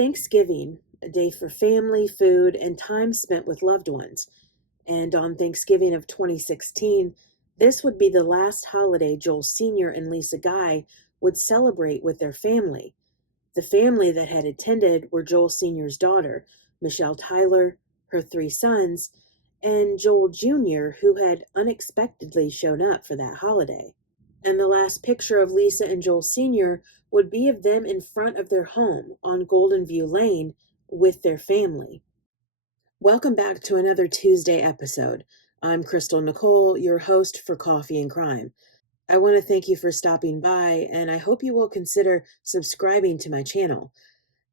Thanksgiving, a day for family, food, and time spent with loved ones. And on Thanksgiving of 2016, this would be the last holiday Joel Sr. and Lisa Guy would celebrate with their family. The family that had attended were Joel Sr.'s daughter, Michelle Tyler, her three sons, and Joel Jr., who had unexpectedly shown up for that holiday. And the last picture of Lisa and Joel Sr. would be of them in front of their home on Golden View Lane with their family. Welcome back to another Tuesday episode. I'm Crystal Nichole, your host for Coffee and Crime. I want to thank you for stopping by, and I hope you will consider subscribing to my channel.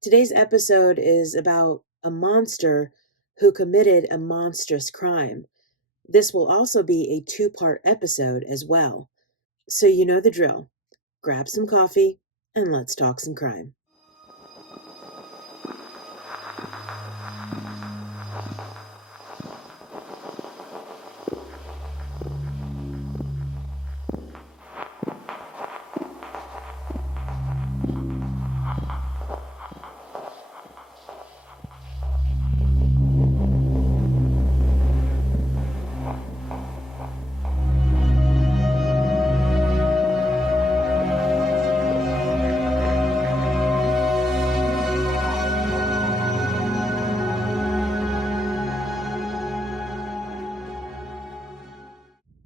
Today's episode is about a monster who committed a monstrous crime. This will also be a two-part episode as well. So you know the drill. Grab some coffee and let's talk some crime.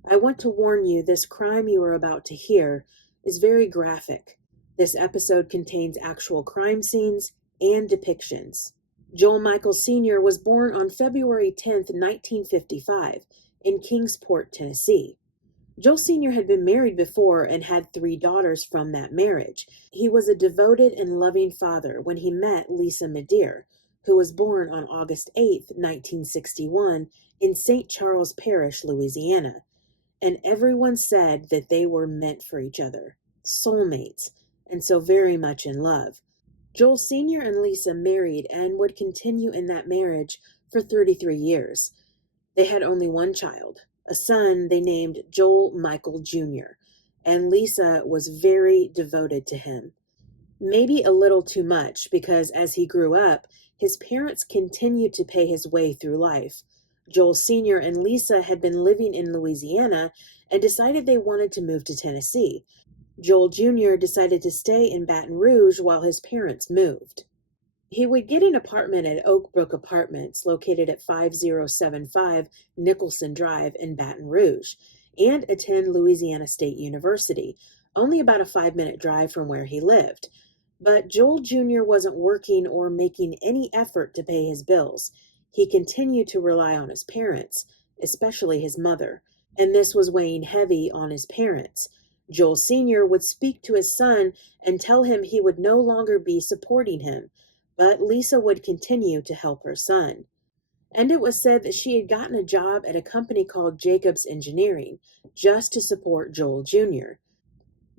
I want to warn you, this crime you are about to hear is very graphic. This episode contains actual crime scenes and depictions. Joel Michael Sr. was born on February 10th, 1955, in Kingsport, Tennessee. Joel Sr. had been married before and had 3 daughters from that marriage. He was a devoted and loving father when he met Lisa Medeiros, who was born on August 8th, 1961, in St. Charles Parish, Louisiana. And everyone said that they were meant for each other, soulmates, and so very much in love. Joel Sr. and Lisa married and would continue in that marriage for 33 years. They had only one child, a son they named Joel Michael Jr., and Lisa was very devoted to him. Maybe a little too much, because as he grew up, his parents continued to pay his way through life. Joel Sr. and Lisa had been living in Louisiana and decided they wanted to move to Tennessee. Joel Jr. decided to stay in Baton Rouge while his parents moved. He would get an apartment at Oak Brook Apartments, located at 5075 Nicholson Drive in Baton Rouge, and attend Louisiana State University, only about a 5-minute drive from where he lived. But Joel Jr. wasn't working or making any effort to pay his bills. He continued to rely on his parents, especially his mother, and this was weighing heavy on his parents. Joel Sr. would speak to his son and tell him he would no longer be supporting him, but Lisa would continue to help her son. And it was said that she had gotten a job at a company called Jacobs Engineering, just to support Joel Jr.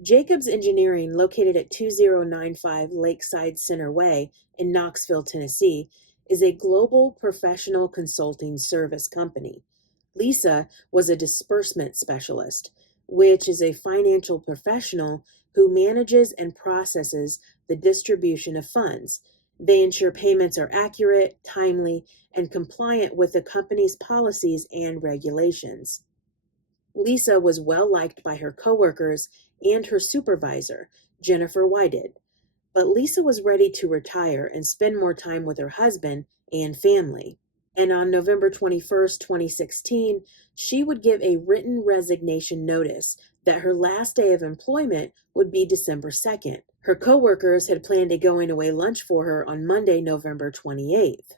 Jacobs Engineering, located at 2095 Lakeside Center Way in Knoxville, Tennessee, is a global professional consulting service company. Lisa was a disbursement specialist, which is a financial professional who manages and processes the distribution of funds. They ensure payments are accurate, timely, and compliant with the company's policies and regulations. Lisa was well liked by her coworkers and her supervisor, Jennifer Whited. But Lisa was ready to retire and spend more time with her husband and family. And on November 21st, 2016, she would give a written resignation notice that her last day of employment would be December 2nd. Her coworkers had planned a going-away lunch for her on Monday, November 28th.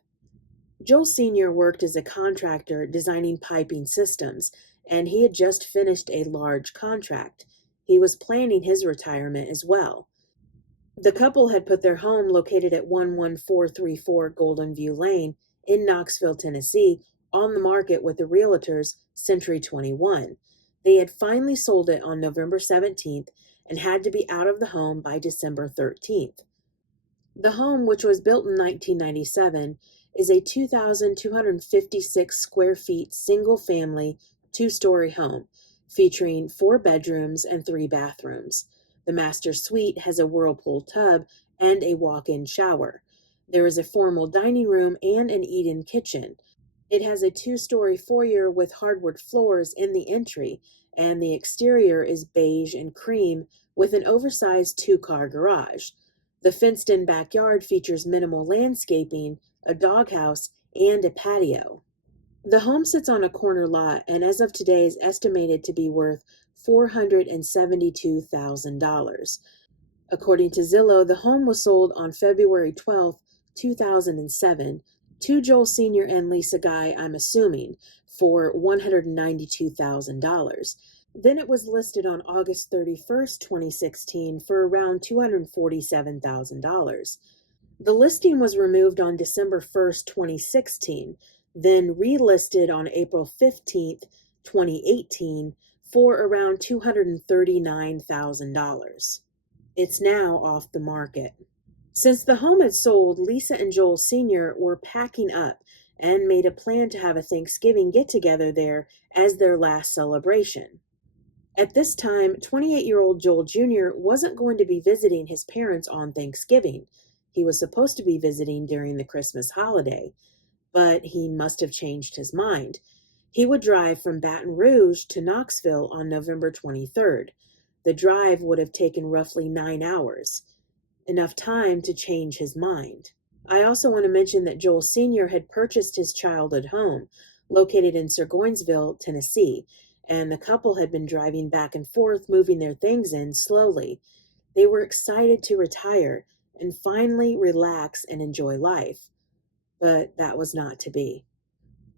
Joel Sr. worked as a contractor designing piping systems, and he had just finished a large contract. He was planning his retirement as well. The couple had put their home, located at 11434 Golden View Lane in Knoxville, Tennessee, on the market with the realtors Century 21. They had finally sold it on November 17th and had to be out of the home by December 13th. The home, which was built in 1997, is a 2,256 square feet single-family, 2-story home, featuring 4 bedrooms and 3 bathrooms. The master suite has a whirlpool tub and a walk-in shower. There is a formal dining room and an eat-in kitchen. It has a two-story foyer with hardwood floors in the entry, and the exterior is beige and cream with an oversized two-car garage. The fenced-in backyard features minimal landscaping, a doghouse, and a patio. The home sits on a corner lot and as of today is estimated to be worth $472,000. According to Zillow, the home was sold on February 12, 2007, to Joel Sr. and Lisa Guy, I'm assuming, for $192,000. Then it was listed on August 31st, 2016 for around $247,000. The listing was removed on December 1st, 2016, then relisted on April 15th, 2018 for around $239,000. It's now off the market. Since the home had sold, Lisa and Joel Sr. were packing up and made a plan to have a Thanksgiving get-together there as their last celebration. At this time, 28-year-old Joel Jr. wasn't going to be visiting his parents on Thanksgiving. He was supposed to be visiting during the Christmas holiday, but he must have changed his mind. He would drive from Baton Rouge to Knoxville on November 23rd. The drive would have taken roughly 9 hours, enough time to change his mind. I also want to mention that Joel Sr. had purchased his childhood home, located in Burnsville, Tennessee, and the couple had been driving back and forth, moving their things in slowly. They were excited to retire and finally relax and enjoy life. But that was not to be.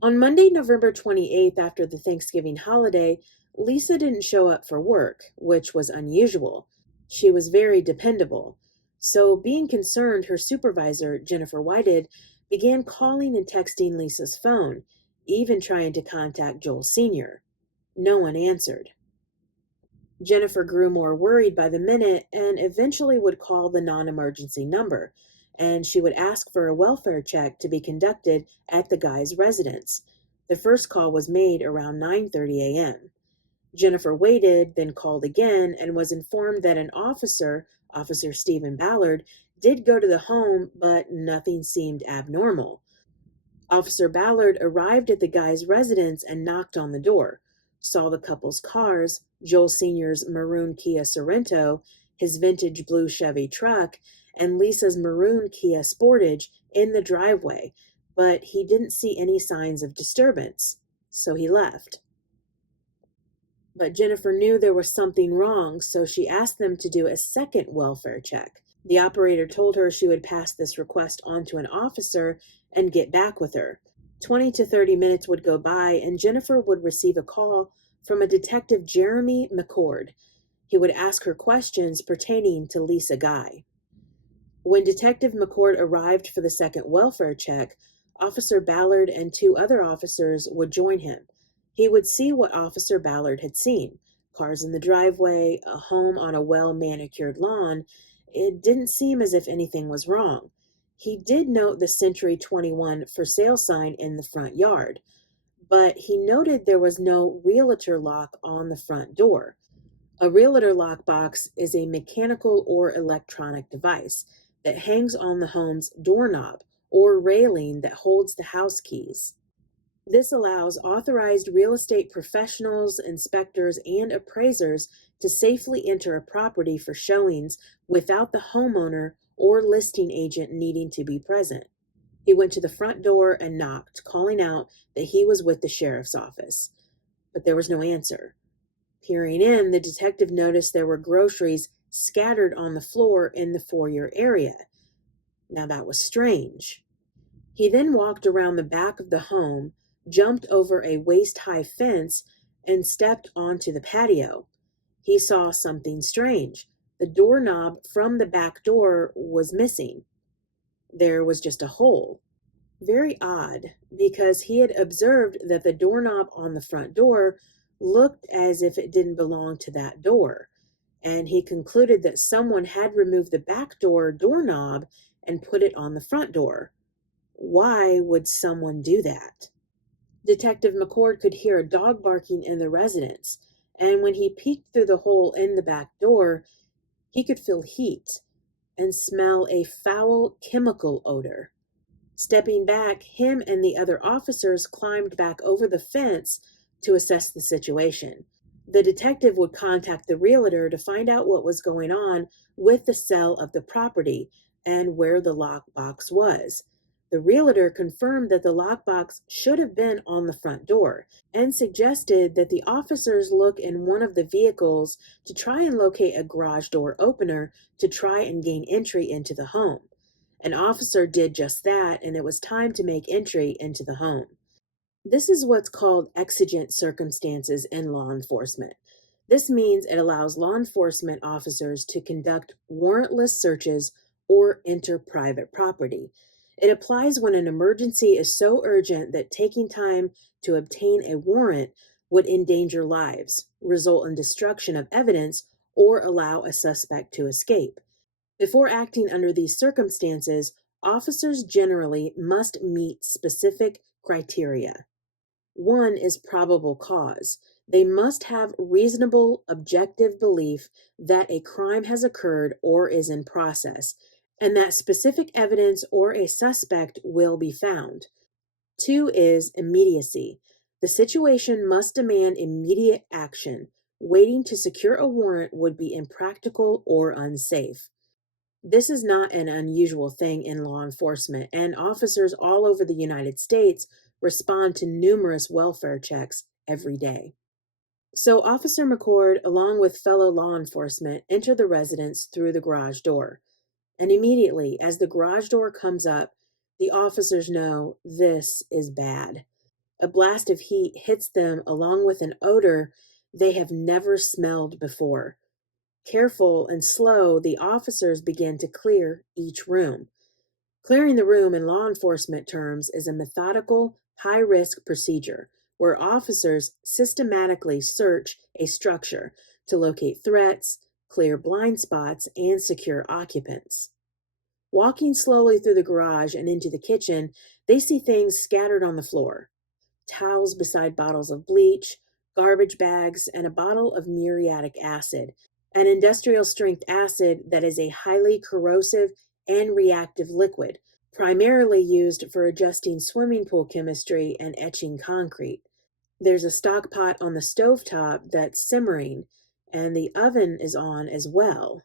On Monday, November 28th, after the Thanksgiving holiday, Lisa didn't show up for work, which was unusual. She was very dependable. So, being concerned, her supervisor, Jennifer Whited, began calling and texting Lisa's phone, even trying to contact Joel Sr. No one answered. Jennifer grew more worried by the minute and eventually would call the non-emergency number, and she would ask for a welfare check to be conducted at the guy's residence. The first call was made around 9:30 a.m. Jennifer waited, then called again, and was informed that an officer, Officer Stephen Ballard, did go to the home, but nothing seemed abnormal. Officer Ballard arrived at the guy's residence and knocked on the door, saw the couple's cars, Joel Sr.'s maroon Kia Sorento, his vintage blue Chevy truck, and Lisa's maroon Kia Sportage in the driveway, but he didn't see any signs of disturbance, so he left. But Jennifer knew there was something wrong, so she asked them to do a second welfare check. The operator told her she would pass this request on to an officer and get back with her. 20 to 30 minutes would go by, and Jennifer would receive a call from a detective, Jeremy McCord. He would ask her questions pertaining to Lisa Guy. When Detective McCord arrived for the second welfare check, Officer Ballard and 2 other officers would join him. He would see what Officer Ballard had seen: cars in the driveway, a home on a well-manicured lawn. It didn't seem as if anything was wrong. He did note the Century 21 for sale sign in the front yard, but he noted there was no realtor lock on the front door. A realtor lockbox is a mechanical or electronic device that hangs on the home's doorknob or railing that holds the house keys. This allows authorized real estate professionals, inspectors, and appraisers to safely enter a property for showings without the homeowner or listing agent needing to be present. He went to the front door and knocked, calling out that he was with the sheriff's office. But there was no answer. Peering in, the detective noticed there were groceries scattered on the floor in the foyer area. Now that was strange. He then walked around the back of the home, jumped over a waist-high fence, and stepped onto the patio. He saw something strange. The doorknob from the back door was missing. There was just a hole. Very odd, because he had observed that the doorknob on the front door looked as if it didn't belong to that door, and he concluded that someone had removed the back door doorknob and put it on the front door. Why would someone do that? Detective McCord could hear a dog barking in the residence, and when he peeked through the hole in the back door, he could feel heat. and smell a foul chemical odor. Stepping back, him and the other officers climbed back over the fence to assess the situation. The detective would contact the realtor to find out what was going on with the sale of the property and where the lockbox was. The realtor confirmed that the lockbox should have been on the front door and suggested that the officers look in one of the vehicles to try and locate a garage door opener to try and gain entry into the home. An officer did just that, and it was time to make entry into the home. This is what's called exigent circumstances in law enforcement. This means it allows law enforcement officers to conduct warrantless searches or enter private property. It applies when an emergency is so urgent that taking time to obtain a warrant would endanger lives, result in destruction of evidence, or allow a suspect to escape. Before acting under these circumstances, officers generally must meet specific criteria. One is probable cause. They must have reasonable, objective belief that a crime has occurred or is in process, and that specific evidence or a suspect will be found. Two is immediacy. The situation must demand immediate action. Waiting to secure a warrant would be impractical or unsafe. This is not an unusual thing in law enforcement, and officers all over the United States respond to numerous welfare checks every day. So Officer McCord, along with fellow law enforcement, enter the residence through the garage door. And immediately, as the garage door comes up, the officers know this is bad. A blast of heat hits them along with an odor they have never smelled before. Careful and slow, the officers begin to clear each room. Clearing the room in law enforcement terms is a methodical, high-risk procedure where officers systematically search a structure to locate threats, clear blind spots, and secure occupants. Walking slowly through the garage and into the kitchen, they see things scattered on the floor. Towels beside bottles of bleach, garbage bags, and a bottle of muriatic acid, an industrial strength acid that is a highly corrosive and reactive liquid, primarily used for adjusting swimming pool chemistry and etching concrete. There's a stock pot on the stovetop that's simmering, and the oven is on as well.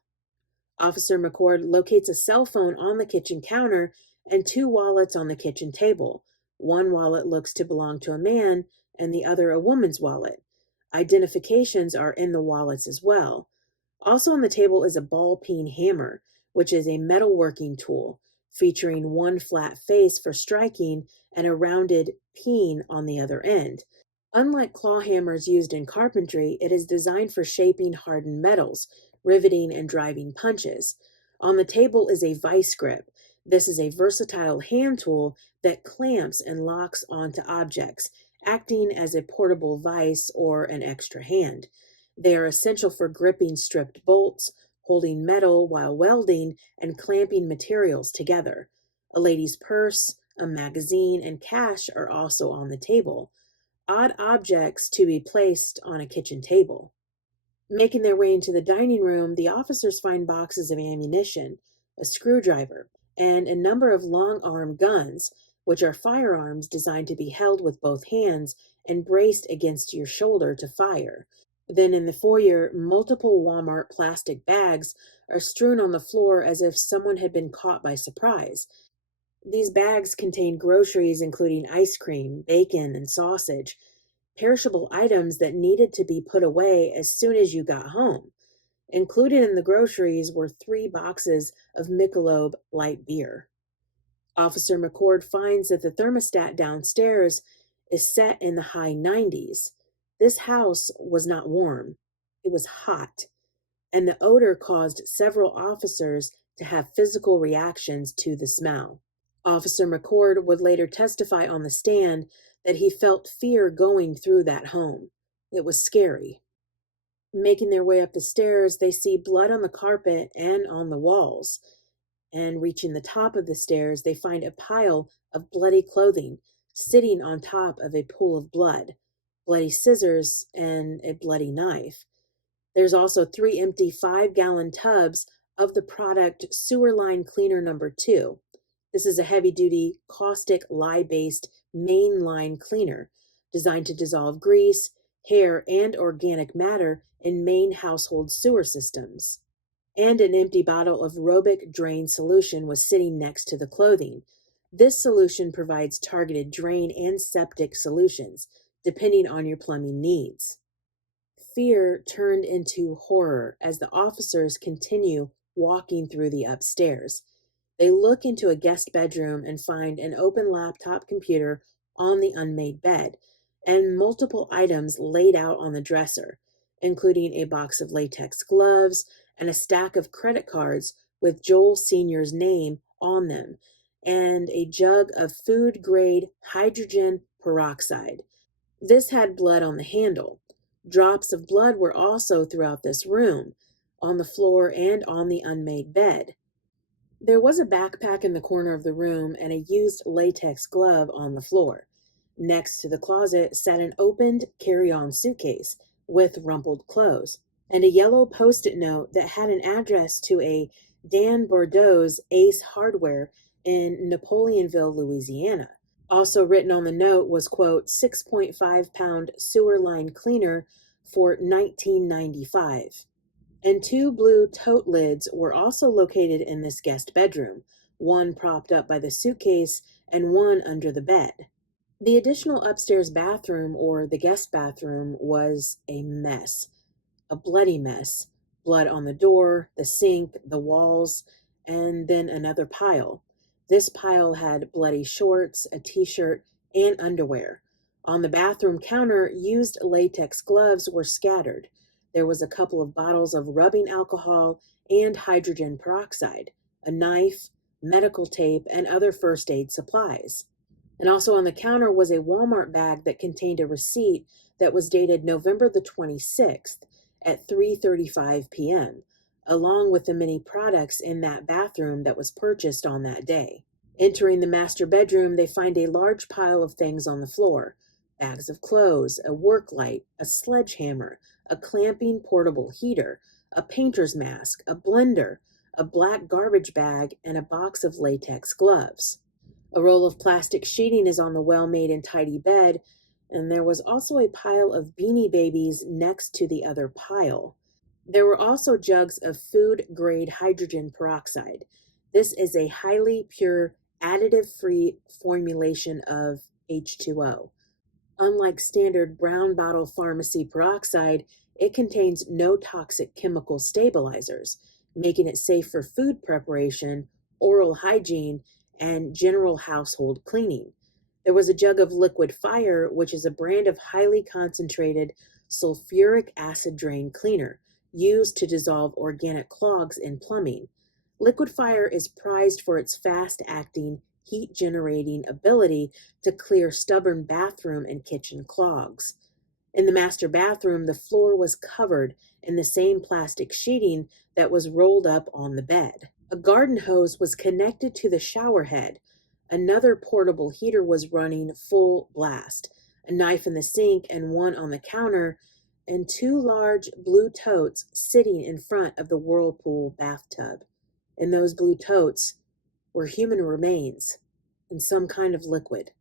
Officer McCord locates a cell phone on the kitchen counter and two wallets on the kitchen table. One wallet looks to belong to a man, and the other a woman's wallet. Identifications are in the wallets as well. Also on the table is a ball-peen hammer, which is a metalworking tool, featuring one flat face for striking and a rounded peen on the other end. Unlike claw hammers used in carpentry, it is designed for shaping hardened metals, riveting and driving punches. On the table is a vice grip. This is a versatile hand tool that clamps and locks onto objects, acting as a portable vise or an extra hand. They are essential for gripping stripped bolts, holding metal while welding, and clamping materials together. A lady's purse, a magazine, and cash are also on the table. Odd objects to be placed on a kitchen table. Making their way into the dining room, the officers find boxes of ammunition, a screwdriver, and a number of long-arm guns, which are firearms designed to be held with both hands and braced against your shoulder to fire. Then in the foyer, multiple Walmart plastic bags are strewn on the floor as if someone had been caught by surprise. These bags contain groceries including ice cream, bacon, and sausage, perishable items that needed to be put away as soon as you got home. Included in the groceries were 3 boxes of Michelob light beer. Officer McCord finds that the thermostat downstairs is set in the high 90s. This house was not warm. It was hot, and the odor caused several officers to have physical reactions to the smell. Officer McCord would later testify on the stand that he felt fear going through that home. It was scary. Making their way up the stairs, they see blood on the carpet and on the walls. And reaching the top of the stairs, they find a pile of bloody clothing sitting on top of a pool of blood, bloody scissors, and a bloody knife. There's also 3 empty 5-gallon tubs of the product Sewer Line Cleaner Number 2. This is a heavy-duty, caustic lye-based main line cleaner designed to dissolve grease, hair, and organic matter in main household sewer systems. And an empty bottle of Robic drain solution was sitting next to the clothing. This solution provides targeted drain and septic solutions, depending on your plumbing needs. Fear turned into horror as the officers continue walking through the upstairs. They look into a guest bedroom and find an open laptop computer on the unmade bed and multiple items laid out on the dresser, including a box of latex gloves and a stack of credit cards with Joel Sr.'s name on them, and a jug of food-grade hydrogen peroxide. This had blood on the handle. Drops of blood were also throughout this room, on the floor and on the unmade bed. There was a backpack in the corner of the room and a used latex glove on the floor. Next to the closet sat an opened carry-on suitcase with rumpled clothes and a yellow Post-it note that had an address to a Dan Bordeaux's Ace Hardware in Napoleonville, Louisiana. Also written on the note was, quote, 6.5-pound sewer line cleaner for $19.95. And 2 blue tote lids were also located in this guest bedroom, one propped up by the suitcase and one under the bed. The additional upstairs bathroom, or the guest bathroom, was a mess, a bloody mess. Blood on the door, the sink, the walls, and then another pile. This pile had bloody shorts, a t-shirt, and underwear. On the bathroom counter, used latex gloves were scattered. There was a couple of bottles of rubbing alcohol and hydrogen peroxide, a knife, medical tape, and other first aid supplies. And also on the counter was a Walmart bag that contained a receipt that was dated November the 26th at 3:35 p.m., along with the many products in that bathroom that was purchased on that day. Entering the master bedroom, they find a large pile of things on the floor: bags of clothes, a work light, a sledgehammer, a clamping portable heater, a painter's mask, a blender, a black garbage bag, and a box of latex gloves. A roll of plastic sheeting is on the well-made and tidy bed, and there was also a pile of Beanie Babies next to the other pile. There were also jugs of food-grade hydrogen peroxide. This is a highly pure, additive-free formulation of H2O. Unlike standard brown bottle pharmacy peroxide, it contains no toxic chemical stabilizers, making it safe for food preparation, oral hygiene, and general household cleaning. There was a jug of liquid fire, which is a brand of highly concentrated sulfuric acid drain cleaner used to dissolve organic clogs in plumbing. Liquid fire is prized for its fast-acting, heat-generating ability to clear stubborn bathroom and kitchen clogs. In the master bathroom, the floor was covered in the same plastic sheeting that was rolled up on the bed. A garden hose was connected to the shower head. Another portable heater was running full blast. A knife in the sink and one on the counter, and 2 large blue totes sitting in front of the whirlpool bathtub. In those blue totes were human remains and some kind of liquid.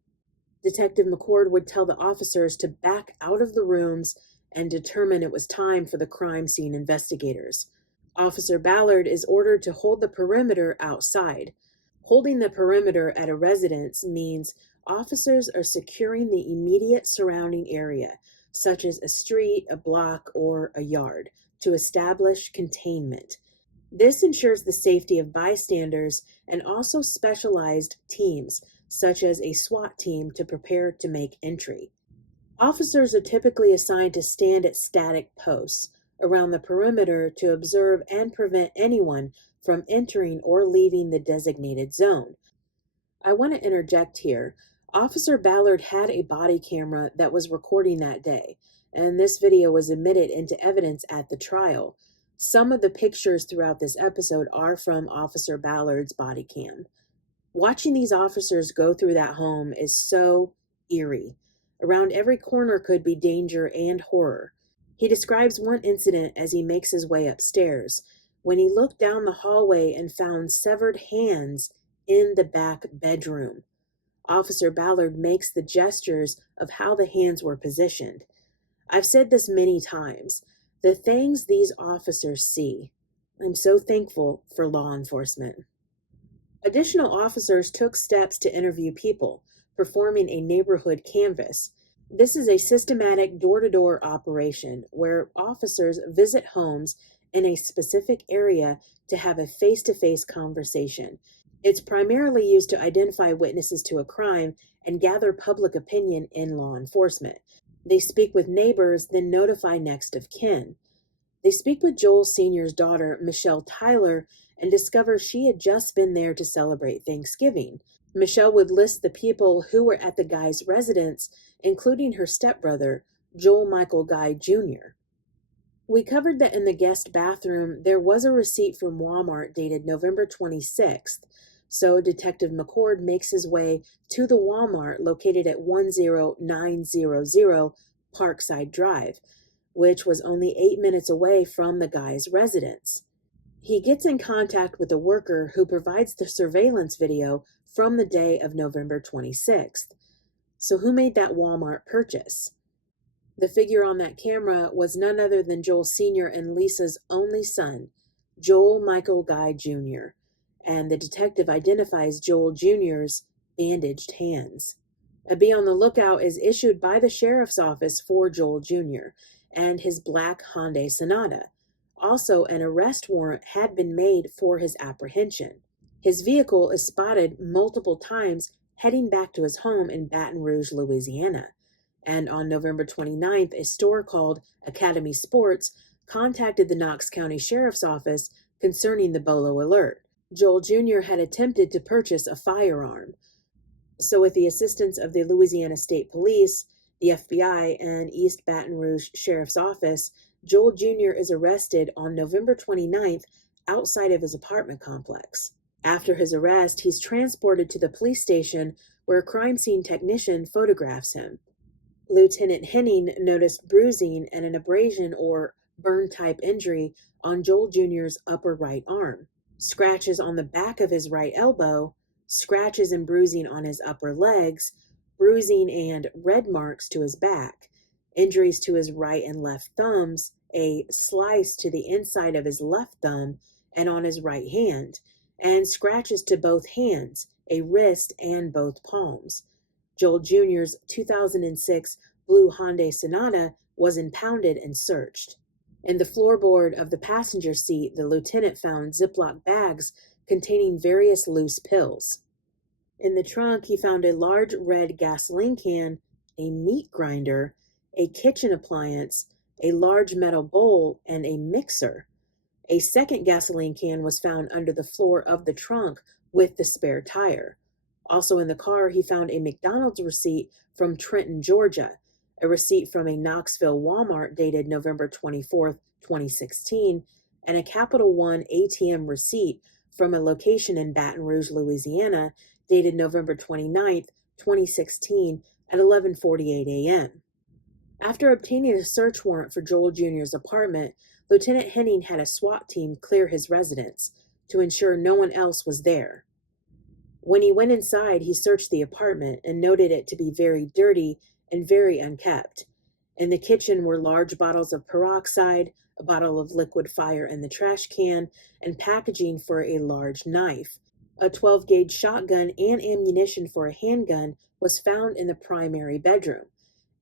Detective McCord would tell the officers to back out of the rooms and determine it was time for the crime scene investigators. Officer Ballard is ordered to hold the perimeter outside. Holding the perimeter at a residence means officers are securing the immediate surrounding area, such as a street, a block, or a yard, to establish containment. This ensures the safety of bystanders and also specialized teams, such as a SWAT team, to prepare to make entry. Officers are typically assigned to stand at static posts around the perimeter to observe and prevent anyone from entering or leaving the designated zone. I want to interject here. Officer Ballard had a body camera that was recording that day, and this video was admitted into evidence at the trial. Some of the pictures throughout this episode are from Officer Ballard's body cam. Watching these officers go through that home is so eerie. Around every corner could be danger and horror. He describes one incident as he makes his way upstairs. when he looked down the hallway and found severed hands in the back bedroom. Officer Ballard makes the gestures of how the hands were positioned. I've said this many times. The things these officers see. I'm so thankful for law enforcement. Additional officers took steps to interview people, performing a neighborhood canvass. This is a systematic door-to-door operation where officers visit homes in a specific area to have a face-to-face conversation. It's primarily used to identify witnesses to a crime and gather public opinion in law enforcement. They speak with neighbors, then notify next of kin. They speak with Joel Sr.'s daughter, Michelle Tyler, and discover she had just been there to celebrate Thanksgiving. Michelle would list the people who were at the guy's residence, including her stepbrother, Joel Michael Guy Jr. We covered that in the guest bathroom, there was a receipt from Walmart dated November 26th, so Detective McCord makes his way to the Walmart located at 10900 Parkside Drive, which was only 8 minutes away from the guy's residence. He gets in contact with a worker who provides the surveillance video from the day of November 26th. So who made that Walmart purchase? The figure on that camera was none other than Joel Sr. and Lisa's only son, Joel Michael Guy Jr., and the detective identifies Joel Jr.'s bandaged hands. A be on the lookout is issued by the sheriff's office for Joel Jr. and his black Hyundai Sonata. Also, an arrest warrant had been made for his apprehension. His vehicle is spotted multiple times heading back to his home in Baton Rouge, Louisiana. And on November 29th, a store called Academy Sports contacted the Knox County Sheriff's Office concerning the Bolo alert. Joel Jr. had attempted to purchase a firearm. So with the assistance of the Louisiana State Police, the FBI, and East Baton Rouge Sheriff's Office, Joel Jr. is arrested on November 29th outside of his apartment complex. After his arrest, he's transported to the police station where a crime scene technician photographs him. Lieutenant Henning noticed bruising and an abrasion or burn-type injury on Joel Jr.'s upper right arm, scratches on the back of his right elbow, scratches and bruising on his upper legs, bruising and red marks to his back, injuries to his right and left thumbs, a slice to the inside of his left thumb and on his right hand, and scratches to both hands, a wrist, and both palms. Joel Jr.'s 2006 blue Hyundai Sonata was impounded and searched. In the floorboard of the passenger seat, the lieutenant found Ziploc bags containing various loose pills. In the trunk, he found a large red gasoline can, a meat grinder, a kitchen appliance, a large metal bowl, and a mixer. A second gasoline can was found under the floor of the trunk with the spare tire. Also in the car, he found a McDonald's receipt from Trenton, Georgia, a receipt from a Knoxville Walmart dated November 24, 2016, and a Capital One ATM receipt from a location in Baton Rouge, Louisiana, dated November 29, 2016 at 11:48 a.m. After obtaining a search warrant for Joel Jr.'s apartment, Lieutenant Henning had a SWAT team clear his residence to ensure no one else was there. When he went inside, he searched the apartment and noted it to be very dirty and very unkept. In the kitchen were large bottles of peroxide, a bottle of liquid fire in the trash can, and packaging for a large knife. A 12-gauge shotgun and ammunition for a handgun was found in the primary bedroom,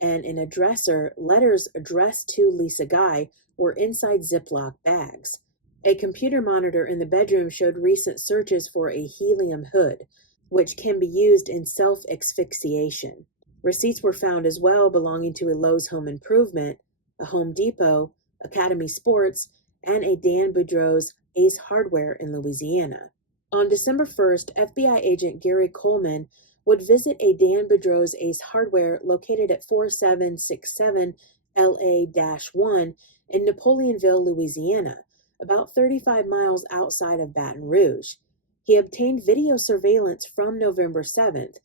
and in a dresser, letters addressed to Lisa Guy were inside Ziploc bags. A computer monitor in the bedroom showed recent searches for a helium hood, which can be used in self-asphyxiation. Receipts were found as well belonging to a Lowe's Home Improvement, a Home Depot, Academy Sports, and a Dan Boudreaux's Ace Hardware in Louisiana. On December 1st, FBI agent Gary Coleman would visit a Dan Boudreaux's Ace Hardware located at 4767 LA-1 in Napoleonville, Louisiana, about 35 miles outside of Baton Rouge. He obtained video surveillance from November 7th,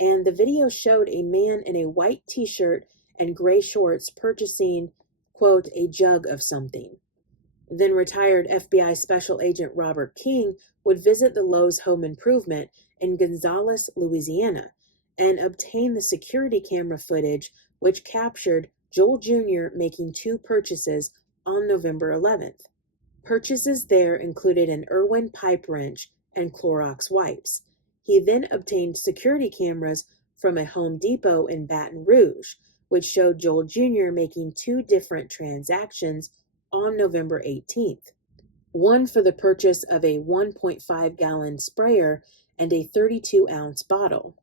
and the video showed a man in a white t-shirt and gray shorts purchasing, quote, a jug of something. Then retired FBI Special Agent Robert King would visit the Lowe's home improvement in Gonzales, Louisiana, and obtain the security camera footage which captured Joel Jr. making two purchases on November 11th. Purchases there included an Irwin pipe wrench and Clorox wipes. He then obtained security cameras from a Home Depot in Baton Rouge, which showed Joel Jr. making two different transactions on November 18th. One for the purchase of a 1.5-gallon sprayer and a 32-ounce bottle.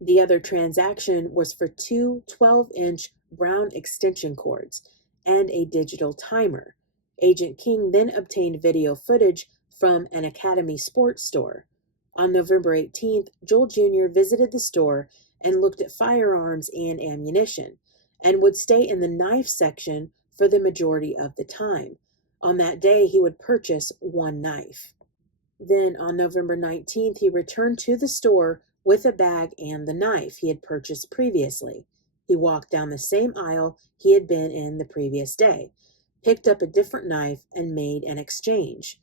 The other transaction was for two 12-inch brown extension cords and a digital timer. Agent King then obtained video footage from an Academy sports store. On November 18th, Joel Jr. visited the store and looked at firearms and ammunition, and would stay in the knife section for the majority of the time. On that day, he would purchase one knife. Then, on November 19th, he returned to the store with a bag and the knife he had purchased previously. He walked down the same aisle he had been in the previous day, picked up a different knife, and made an exchange.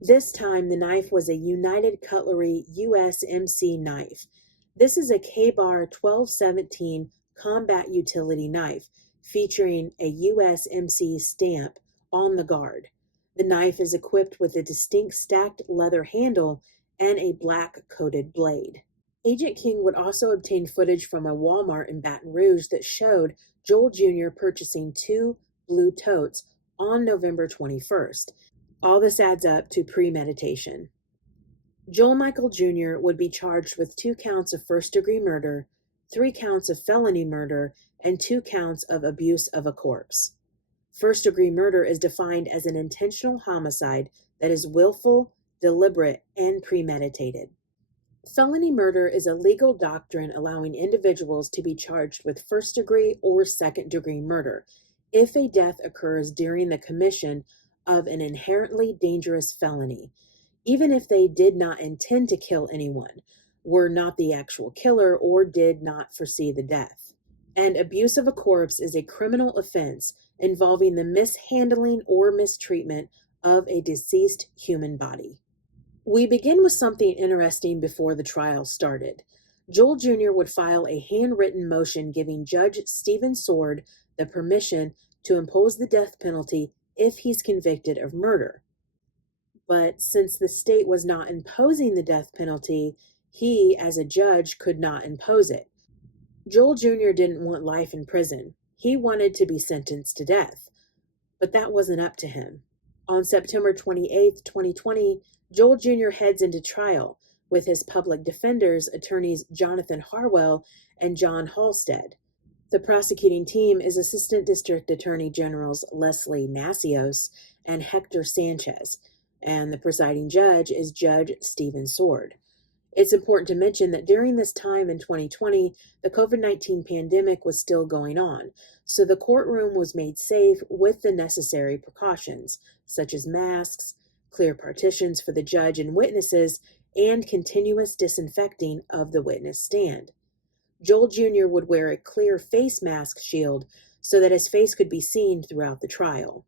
This time, the knife was a United Cutlery USMC knife. This is a K-Bar 1217 combat utility knife featuring a USMC stamp on the guard. The knife is equipped with a distinct stacked leather handle and a black-coated blade. Agent King would also obtain footage from a Walmart in Baton Rouge that showed Joel Jr. purchasing two blue totes on November 21st. All this adds up to premeditation. Joel Michael Jr. would be charged with 2 counts of first-degree murder, 3 counts of felony murder, and 2 counts of abuse of a corpse. First-degree murder is defined as an intentional homicide that is willful, deliberate, and premeditated. Felony murder is a legal doctrine allowing individuals to be charged with first-degree or second-degree murder if a death occurs during the commission of an inherently dangerous felony, even if they did not intend to kill anyone, were not the actual killer, or did not foresee the death. And abuse of a corpse is a criminal offense involving the mishandling or mistreatment of a deceased human body. We begin with something interesting before the trial started. Joel Jr. would file a handwritten motion giving Judge Stephen Sword the permission to impose the death penalty if he's convicted of murder. But since the state was not imposing the death penalty, he, as a judge, could not impose it. Joel Jr. didn't want life in prison. He wanted to be sentenced to death. But that wasn't up to him. On September 28, 2020, Joel Jr. heads into trial with his public defenders, attorneys Jonathan Harwell and John Halstead. The prosecuting team is Assistant District Attorney Generals Leslie Nasios and Hector Sanchez, and the presiding judge is Judge Stephen Sword. It's important to mention that during this time in 2020, the COVID-19 pandemic was still going on, so the courtroom was made safe with the necessary precautions, such as masks, clear partitions for the judge and witnesses, and continuous disinfecting of the witness stand. Joel Jr. would wear a clear face mask shield so that his face could be seen throughout the trial.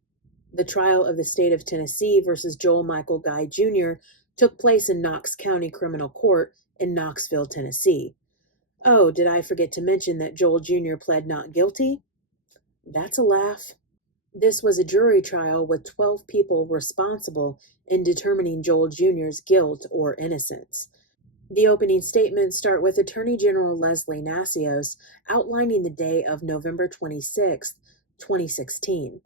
The trial of the state of Tennessee versus Joel Michael Guy Jr. took place in Knox County Criminal Court in Knoxville, Tennessee. Oh, did I forget to mention that Joel Jr. pled not guilty? That's a laugh. This was a jury trial with 12 people responsible in determining Joel Jr.'s guilt or innocence. The opening statements start with Attorney General Leslie Nasios outlining the day of November 26, 2016,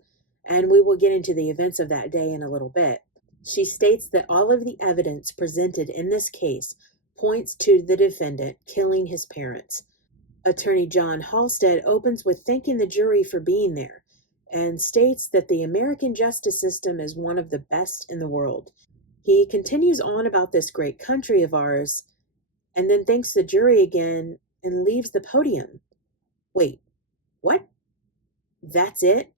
and we will get into the events of that day in a little bit. She states that all of the evidence presented in this case points to the defendant killing his parents. Attorney John Halstead opens with thanking the jury for being there and states that the American justice system is one of the best in the world. He continues on about this great country of ours and then thanks the jury again and leaves the podium. Wait, what? That's it?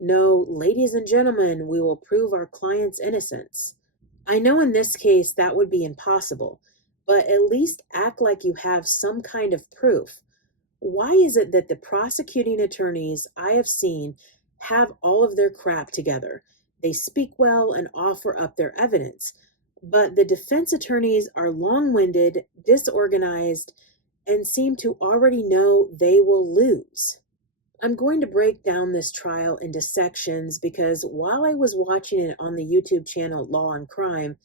No, ladies and gentlemen, we will prove our client's innocence. I know in this case that would be impossible, but at least act like you have some kind of proof. Why is it that the prosecuting attorneys I have seen have all of their crap together? They speak well and offer up their evidence, but the defense attorneys are long-winded, disorganized, and seem to already know they will lose. I'm going to break down this trial into sections because while I was watching it on the YouTube channel Law and Crime,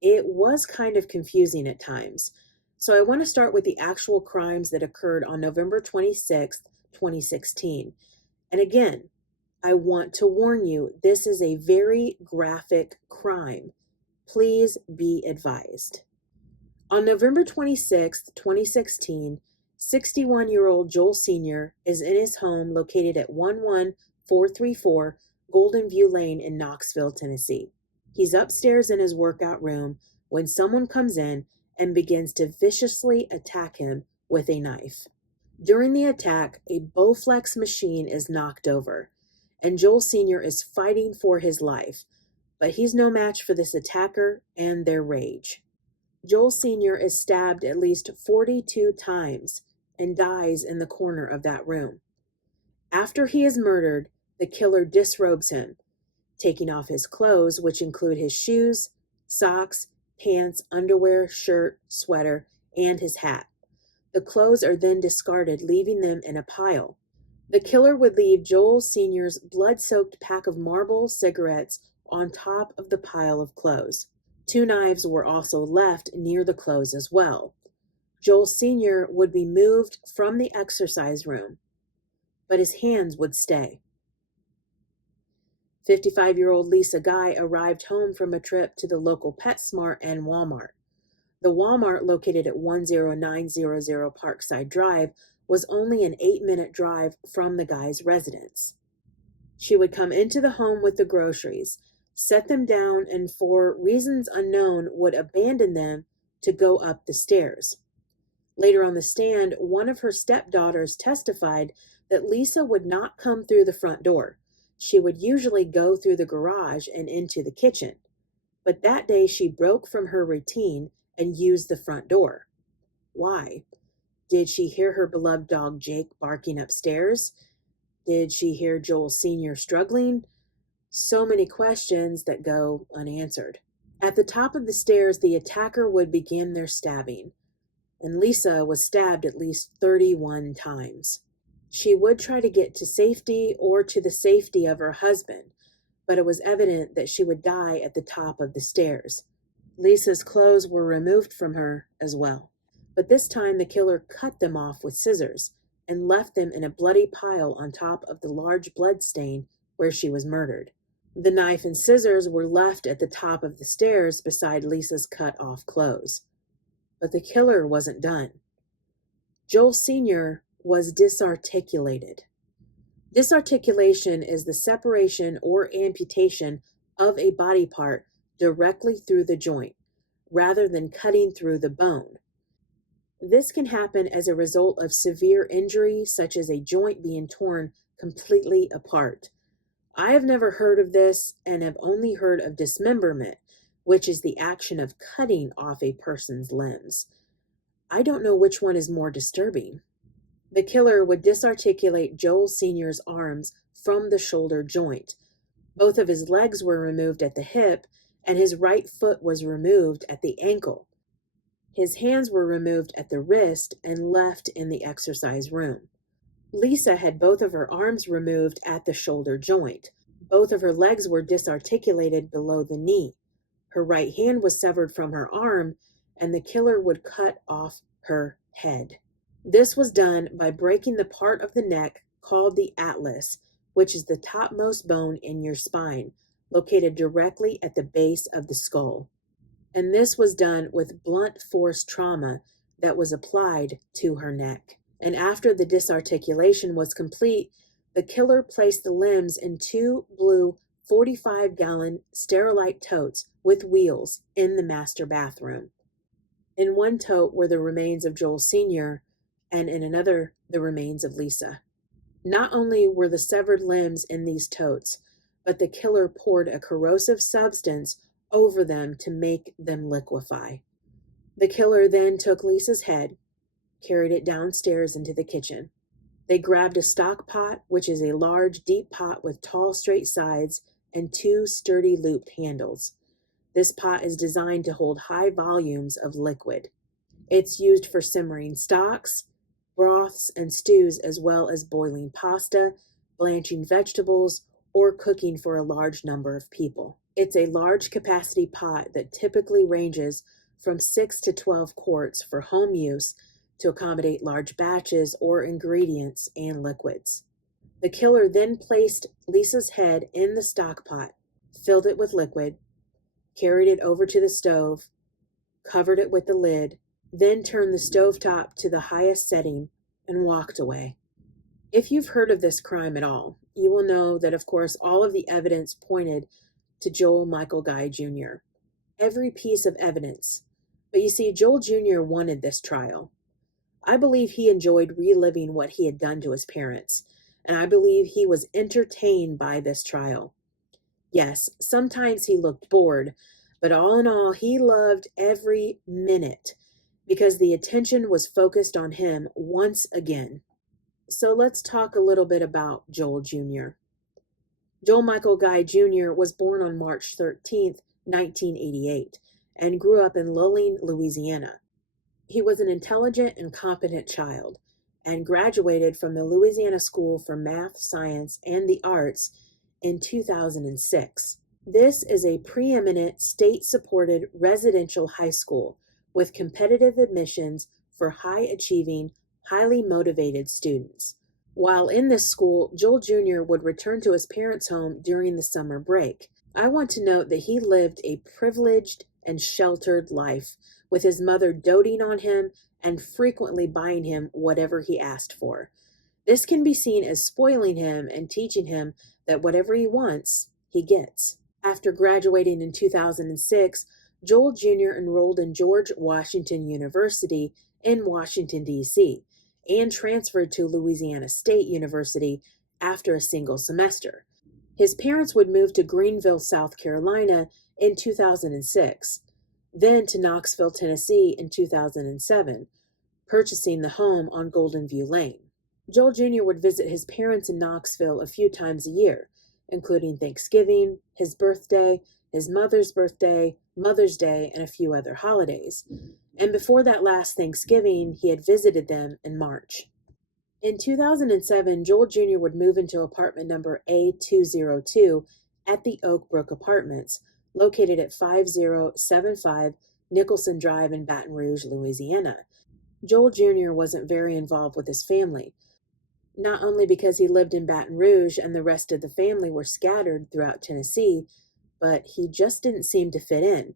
it was kind of confusing at times. So I want to start with the actual crimes that occurred on November 26th, 2016. And again, I want to warn you, this is a very graphic crime. Please be advised. On November 26th, 2016, 61-year-old Joel Sr. is in his home located at 11434 Golden View Lane in Knoxville, Tennessee. He's upstairs in his workout room when someone comes in and begins to viciously attack him with a knife. During the attack, a Bowflex machine is knocked over, and Joel Sr. is fighting for his life, but he's no match for this attacker and their rage. Joel Sr. is stabbed at least 42 times and dies in the corner of that room. After he is murdered, the killer disrobes him, taking off his clothes, which include his shoes, socks, pants, underwear, shirt, sweater, and his hat. The clothes are then discarded, leaving them in a pile. The killer would leave Joel Sr.'s blood-soaked pack of Marlboro cigarettes on top of the pile of clothes. 2 knives were also left near the clothes as well. Joel Sr. would be moved from the exercise room, but his hands would stay. 55-year-old Lisa Guy arrived home from a trip to the local PetSmart and Walmart. The Walmart, located at 10900 Parkside Drive, was only an 8-minute drive from the guy's residence. She would come into the home with the groceries, set them down, and for reasons unknown would abandon them to go up the stairs. Later on the stand, one of her stepdaughters testified that Lisa would not come through the front door. She would usually go through the garage and into the kitchen. But that day she broke from her routine and used the front door. Why? Did she hear her beloved dog Jake barking upstairs? Did she hear Joel Sr. struggling? So many questions that go unanswered. At the top of the stairs, the attacker would begin their stabbing, and Lisa was stabbed at least 31 times. She would try to get to safety or to the safety of her husband, but it was evident that she would die at the top of the stairs. Lisa's clothes were removed from her as well, but this time the killer cut them off with scissors and left them in a bloody pile on top of the large blood stain where she was murdered. The knife and scissors were left at the top of the stairs beside Lisa's cut-off clothes. But the killer wasn't done. Joel Sr. was disarticulated. Disarticulation is the separation or amputation of a body part directly through the joint, rather than cutting through the bone. This can happen as a result of severe injury, such as a joint being torn completely apart. I have never heard of this and have only heard of dismemberment, which is the action of cutting off a person's limbs. I don't know which one is more disturbing. The killer would disarticulate Joel Sr.'s arms from the shoulder joint. Both of his legs were removed at the hip, and his right foot was removed at the ankle. His hands were removed at the wrist and left in the exercise room. Lisa had both of her arms removed at the shoulder joint. Both of her legs were disarticulated below the knee. Her right hand was severed from her arm, and the killer would cut off her head. This was done by breaking the part of the neck called the atlas, which is the topmost bone in your spine, located directly at the base of the skull. And this was done with blunt force trauma that was applied to her neck. And after the disarticulation was complete, the killer placed the limbs in 2 blue 45-gallon Sterilite totes with wheels in the master bathroom. In one tote were the remains of Joel Sr., and in another, the remains of Lisa. Not only were the severed limbs in these totes, but the killer poured a corrosive substance over them to make them liquefy. The killer then took Lisa's head, carried it downstairs into the kitchen. They grabbed a stock pot, which is a large, deep pot with tall, straight sides, and 2 sturdy looped handles. This pot is designed to hold high volumes of liquid. It's used for simmering stocks, broths, and stews, as well as boiling pasta, blanching vegetables, or cooking for a large number of people. It's a large capacity pot that typically ranges from 6 to 12 quarts for home use to accommodate large batches or ingredients and liquids. The killer then placed Lisa's head in the stock pot, filled it with liquid, carried it over to the stove, covered it with the lid, then turned the stovetop to the highest setting and walked away. If you've heard of this crime at all, you will know that, of course, all of the evidence pointed to Joel Michael Guy Jr. Every piece of evidence. But you see, Joel Jr. wanted this trial. I believe he enjoyed reliving what he had done to his parents, and I believe he was entertained by this trial. Yes, sometimes he looked bored, but all in all, he loved every minute because the attention was focused on him once again. So let's talk a little bit about Joel Jr. Joel Michael Guy Jr. was born on March 13th, 1988, and grew up in Luling, Louisiana. He was an intelligent and competent child and graduated from the Louisiana School for Math, Science, and the Arts in 2006. This is a preeminent state-supported residential high school with competitive admissions for high-achieving, highly motivated students. While in this school, Joel Jr. would return to his parents' home during the summer break. I want to note that he lived a privileged and sheltered life, with his mother doting on him and frequently buying him whatever he asked for. This can be seen as spoiling him and teaching him that whatever he wants, he gets. After graduating in 2006, Joel Jr. enrolled in George Washington University in Washington, D.C., and transferred to Louisiana State University after a single semester. His parents would move to Greenville, South Carolina in 2006, then to Knoxville, Tennessee in 2007, purchasing the home on Golden View Lane. Joel Jr. would visit his parents in Knoxville a few times a year, including Thanksgiving, his birthday, his mother's birthday, Mother's Day, and a few other holidays. And before that last Thanksgiving, he had visited them in March. In 2007, Joel Jr. would move into apartment number A202 at the Oak Brook Apartments, located at 5075 Nicholson Drive in Baton Rouge, Louisiana. Joel Jr. wasn't very involved with his family, not only because he lived in Baton Rouge and the rest of the family were scattered throughout Tennessee, but he just didn't seem to fit in.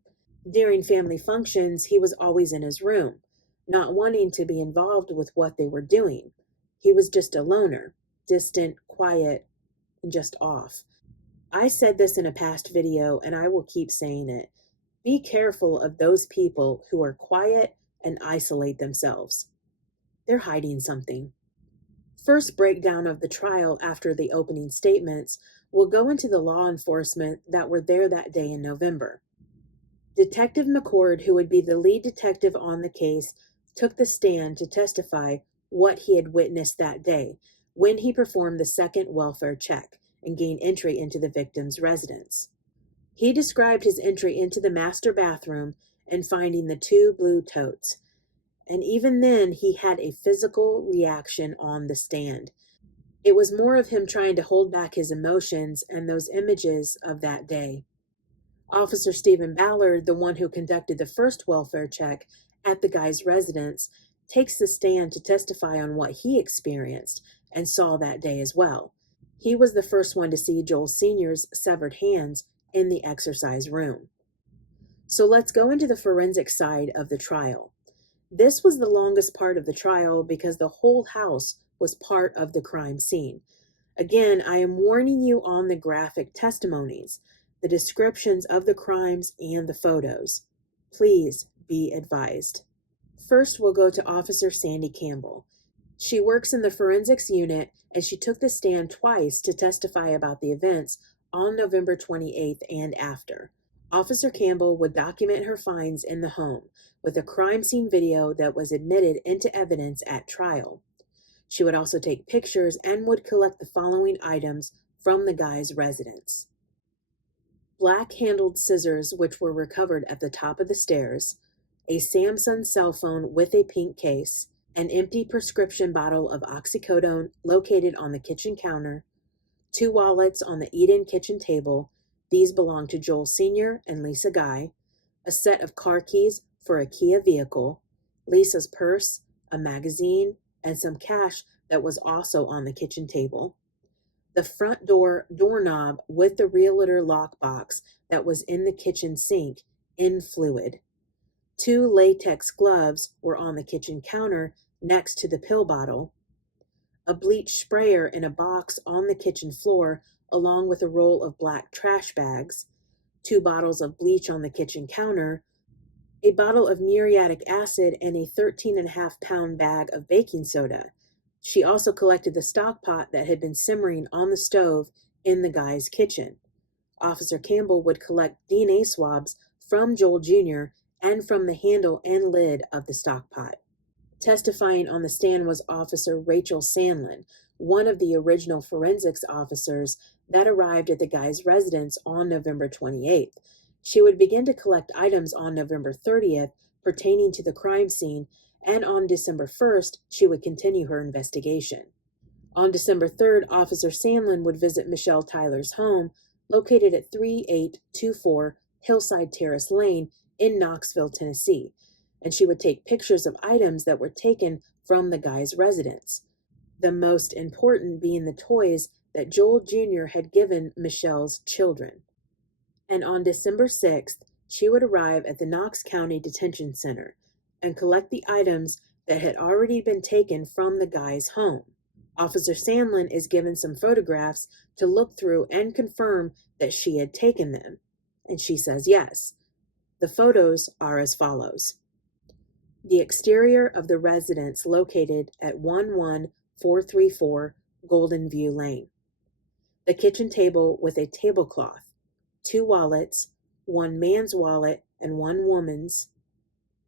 During family functions, he was always in his room, not wanting to be involved with what they were doing. He was just a loner, distant, quiet, and just off. I said this in a past video, and I will keep saying it. Be careful of those people who are quiet and isolate themselves. They're hiding something. First breakdown of the trial after the opening statements will go into the law enforcement that were there that day in November. Detective McCord, who would be the lead detective on the case, took the stand to testify what he had witnessed that day when he performed the second welfare check and gained entry into the victim's residence. He described his entry into the master bathroom and finding the 2 blue totes. And even then, he had a physical reaction on the stand. It was more of him trying to hold back his emotions and those images of that day. Officer Stephen Ballard, the one who conducted the first welfare check at the guy's residence, takes the stand to testify on what he experienced and saw that day as well. He was the first one to see Joel Sr.'s severed hands in the exercise room. So let's go into the forensic side of the trial. This was the longest part of the trial because the whole house was part of the crime scene. Again, I am warning you on the graphic testimonies, the descriptions of the crimes, and the photos. Please be advised. First, we'll go to Officer Sandy Campbell. She works in the forensics unit, and she took the stand twice to testify about the events on November 28th and after. Officer Campbell would document her finds in the home with a crime scene video that was admitted into evidence at trial. She would also take pictures and would collect the following items from the guy's residence: black-handled scissors which were recovered at the top of the stairs, a Samsung cell phone with a pink case, an empty prescription bottle of oxycodone located on the kitchen counter, 2 wallets on the eat-in kitchen table. These belong to Joel Sr. and Lisa Guy, a set of car keys for a Kia vehicle, Lisa's purse, a magazine, and some cash that was also on the kitchen table. The front doorknob with the realtor lockbox that was in the kitchen sink in fluid. 2 latex gloves were on the kitchen counter next to the pill bottle. A bleach sprayer in a box on the kitchen floor along with a roll of black trash bags. 2 bottles of bleach on the kitchen counter. A bottle of muriatic acid and a 13.5-pound bag of baking soda. She also collected the stock pot that had been simmering on the stove in the guy's kitchen. Officer Campbell would collect DNA swabs from Joel Jr. and from the handle and lid of the stock pot. Testifying on the stand was Officer Rachel Sandlin, one of the original forensics officers that arrived at the guy's residence on November 28th. She would begin to collect items on November 30th pertaining to the crime scene, and on December 1st, she would continue her investigation. On December 3rd, Officer Sandlin would visit Michelle Tyler's home, located at 3824 Hillside Terrace Lane in Knoxville, Tennessee, and she would take pictures of items that were taken from the guy's residence, the most important being the toys that Joel Jr. had given Michelle's children. And on December 6th, she would arrive at the Knox County Detention Center and collect the items that had already been taken from the guy's home. Officer Sandlin is given some photographs to look through and confirm that she had taken them, and she says yes. The photos are as follows. The exterior of the residence located at 11434 Golden View Lane. The kitchen table with a tablecloth, 2 wallets, 1 man's wallet and 1 woman's,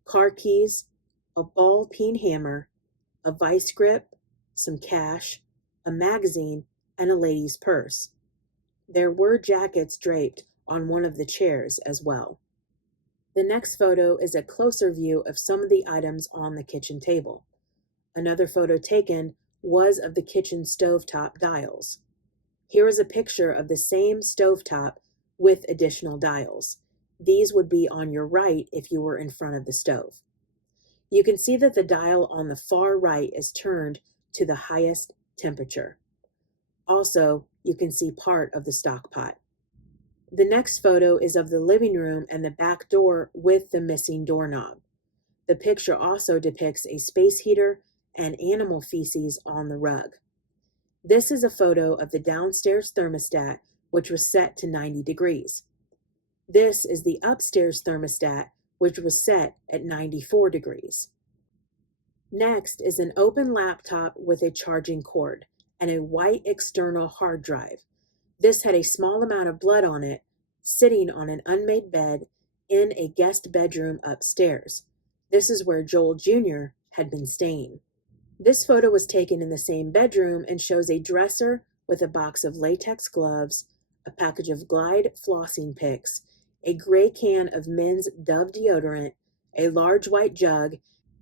car keys, a ball peen hammer, a vice grip, some cash, a magazine, and a lady's purse. There were jackets draped on one of the chairs as well. The next photo is a closer view of some of the items on the kitchen table. Another photo taken was of the kitchen stovetop dials. Here is a picture of the same stovetop with additional dials. These would be on your right if you were in front of the stove. You can see that the dial on the far right is turned to the highest temperature. Also, you can see part of the stock pot. The next photo is of the living room and the back door with the missing doorknob. The picture also depicts a space heater and animal feces on the rug. This is a photo of the downstairs thermostat, which was set to 90 degrees. This is the upstairs thermostat, which was set at 94 degrees. Next is an open laptop with a charging cord and a white external hard drive. This had a small amount of blood on it, sitting on an unmade bed in a guest bedroom upstairs. This is where Joel Jr. had been staying. This photo was taken in the same bedroom and shows a dresser with a box of latex gloves, a package of Glide flossing picks, a gray can of men's Dove deodorant, a large white jug,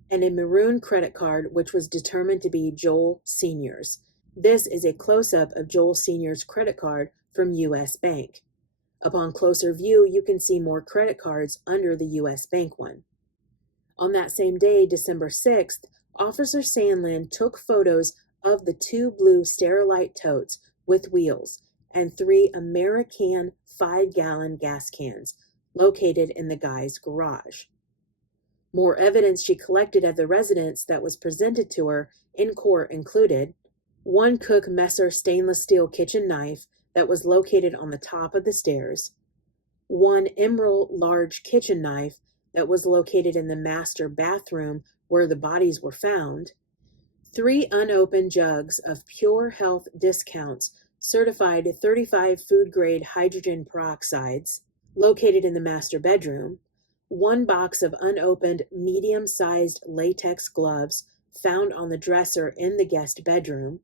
and a maroon credit card which was determined to be Joel Sr.'s. This is a close-up of Joel Sr.'s credit card from U.S. Bank. Upon closer view, you can see more credit cards under the U.S. Bank one. On that same day, December 6th, Officer Sandlin took photos of the 2 blue Sterilite totes with wheels and 3 American 5-gallon gas cans located in the guy's garage. More evidence she collected at the residence that was presented to her in court included 1 Cook Messer stainless steel kitchen knife that was located on the top of the stairs, 1 Emerald large kitchen knife that was located in the master bathroom where the bodies were found, 3 unopened jugs of Pure Health Discounts certified 35 food-grade hydrogen peroxides located in the master bedroom, 1 box of unopened medium-sized latex gloves found on the dresser in the guest bedroom,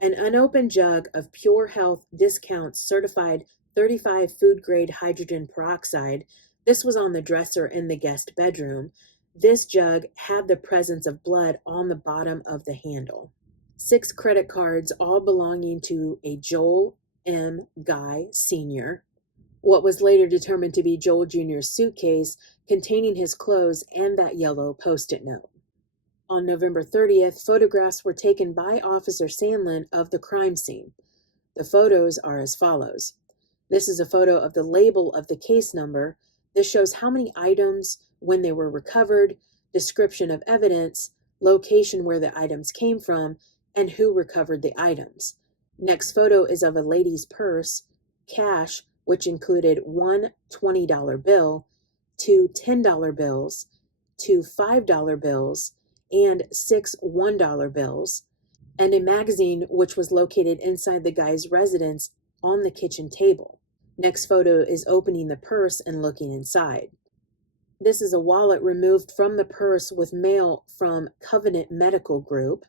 an unopened jug of Pure Health Discounts certified 35 food-grade hydrogen peroxide. This was on the dresser in the guest bedroom. This jug had the presence of blood on the bottom of the handle. 6 credit cards, all belonging to a Joel M. Guy Sr., what was later determined to be Joel Jr.'s suitcase containing his clothes and that yellow Post-it note. On November 30th, photographs were taken by Officer Sandlin of the crime scene. The photos are as follows. This is a photo of the label of the case number. This shows how many items, when they were recovered, description of evidence, location where the items came from, and who recovered the items. Next photo is of a lady's purse, cash, which included one $20 bill, 2 $10 bills, 2 $5 bills, and 6 $1 bills, and a magazine which was located inside the guy's residence on the kitchen table. Next photo is opening the purse and looking inside. This is a wallet removed from the purse with mail from Covenant Medical Group.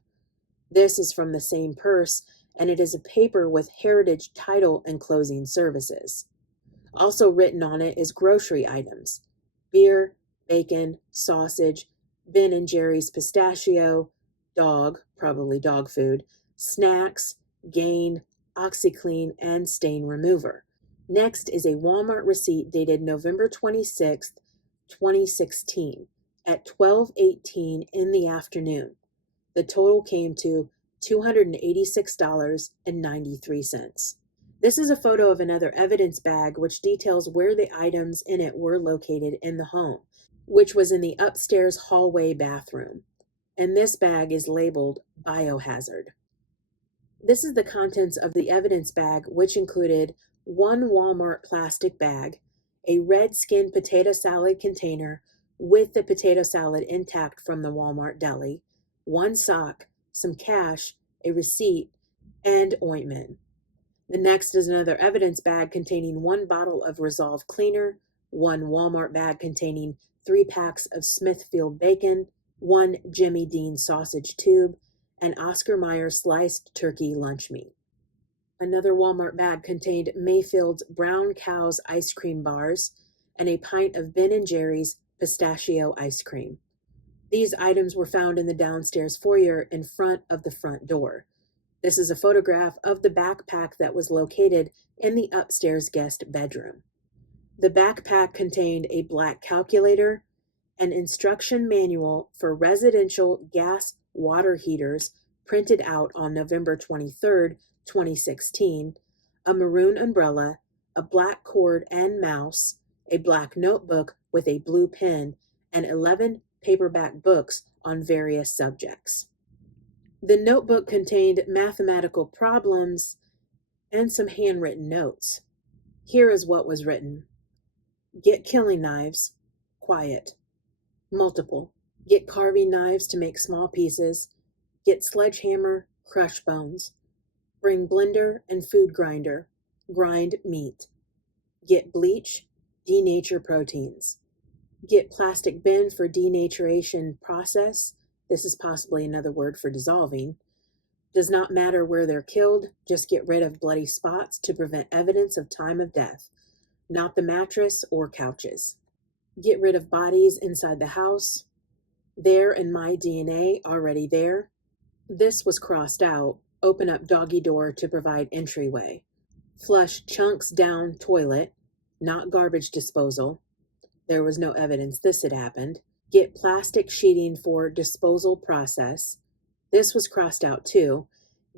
This is from the same purse, and it is a paper with heritage title and closing services. Also written on it is grocery items: beer, bacon, sausage, Ben & Jerry's pistachio, dog, probably dog food, snacks, Gain, OxyClean, and stain remover. Next is a Walmart receipt dated November 26, 2016 at 12:18 in the afternoon. The total came to $286.93. This is a photo of another evidence bag which details where the items in it were located in the home, which was in the upstairs hallway bathroom. And this bag is labeled biohazard. This is the contents of the evidence bag, which included one Walmart plastic bag, a red skin potato salad container with the potato salad intact from the Walmart deli, one sock, some cash, a receipt, and ointment. The next is another evidence bag containing one bottle of Resolve cleaner, one Walmart bag containing 3 packs of Smithfield bacon, one Jimmy Dean sausage tube, and Oscar Mayer sliced turkey lunch meat. Another Walmart bag contained Mayfield's Brown Cow's ice cream bars and a pint of Ben & Jerry's pistachio ice cream. These items were found in the downstairs foyer in front of the front door. This is a photograph of the backpack that was located in the upstairs guest bedroom. The backpack contained a black calculator, an instruction manual for residential gas water heaters printed out on November 23, 2016, a maroon umbrella, a black cord and mouse, a black notebook with a blue pen, and 11 paperback books on various subjects. The notebook contained mathematical problems and some handwritten notes. Here is what was written. Get killing knives, quiet. Multiple. Get carving knives to make small pieces. Get sledgehammer, crush bones. Bring blender and food grinder, grind meat. Get bleach, denature proteins. Get plastic bin for denaturation process. This is possibly another word for dissolving. Does not matter where they're killed, just get rid of bloody spots to prevent evidence of time of death, not the mattress or couches. Get rid of bodies inside the house. There and my DNA already there. This was crossed out. Open up doggy door to provide entryway. Flush chunks down toilet, not garbage disposal. There was no evidence this had happened. Get plastic sheeting for disposal process. This was crossed out too.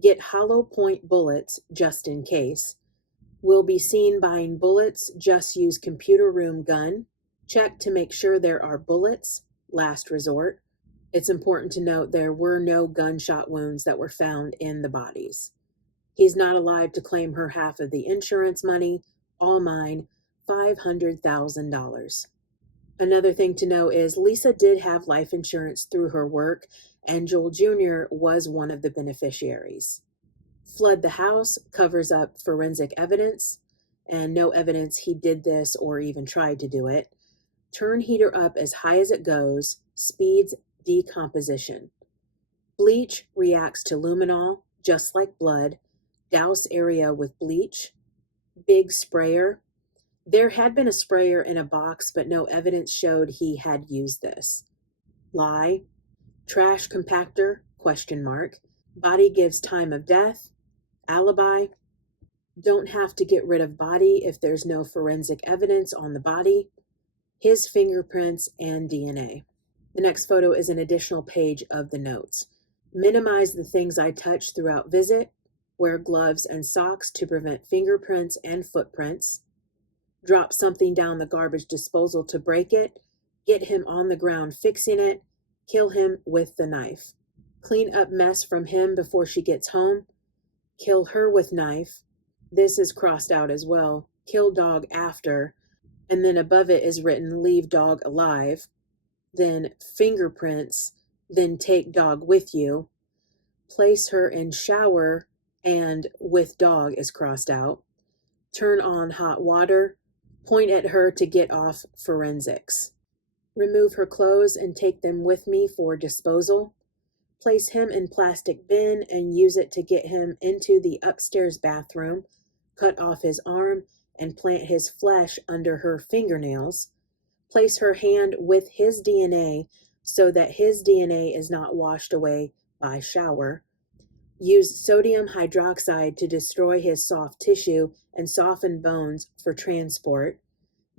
Get hollow point bullets just in case. Will be seen buying bullets, just use computer room gun. Check to make sure there are bullets, last resort. It's important to note there were no gunshot wounds that were found in the bodies. He's not alive to claim her half of the insurance money, all mine, $500,000. Another thing to know is Lisa did have life insurance through her work, and Joel Jr. was one of the beneficiaries. Flood the house, covers up forensic evidence, and no evidence he did this or even tried to do it. Turn heater up as high as it goes, speeds decomposition. Bleach reacts to luminol, just like blood. Douse area with bleach. Big sprayer. There had been a sprayer in a box, but no evidence showed he had used this. Lie. Trash compactor, ? Body gives time of death. Alibi. Don't have to get rid of body if there's no forensic evidence on the body. His fingerprints and DNA. The next photo is an additional page of the notes. Minimize the things I touch throughout visit. Wear gloves and socks to prevent fingerprints and footprints. Drop something down the garbage disposal to break it. Get him on the ground fixing it. Kill him with the knife. Clean up mess from him before she gets home. Kill her with knife. This is crossed out as well. Kill dog after. And then above it is written, leave dog alive. Then fingerprints. Then take dog with you. Place her in shower, and with dog is crossed out. Turn on hot water. Point at her to get off forensics. Remove her clothes and take them with me for disposal. Place him in plastic bin and use it to get him into the upstairs bathroom. Cut off his arm and plant his flesh under her fingernails. Place her hand with his DNA so that his DNA is not washed away by shower. Use sodium hydroxide to destroy his soft tissue and soften bones for transport.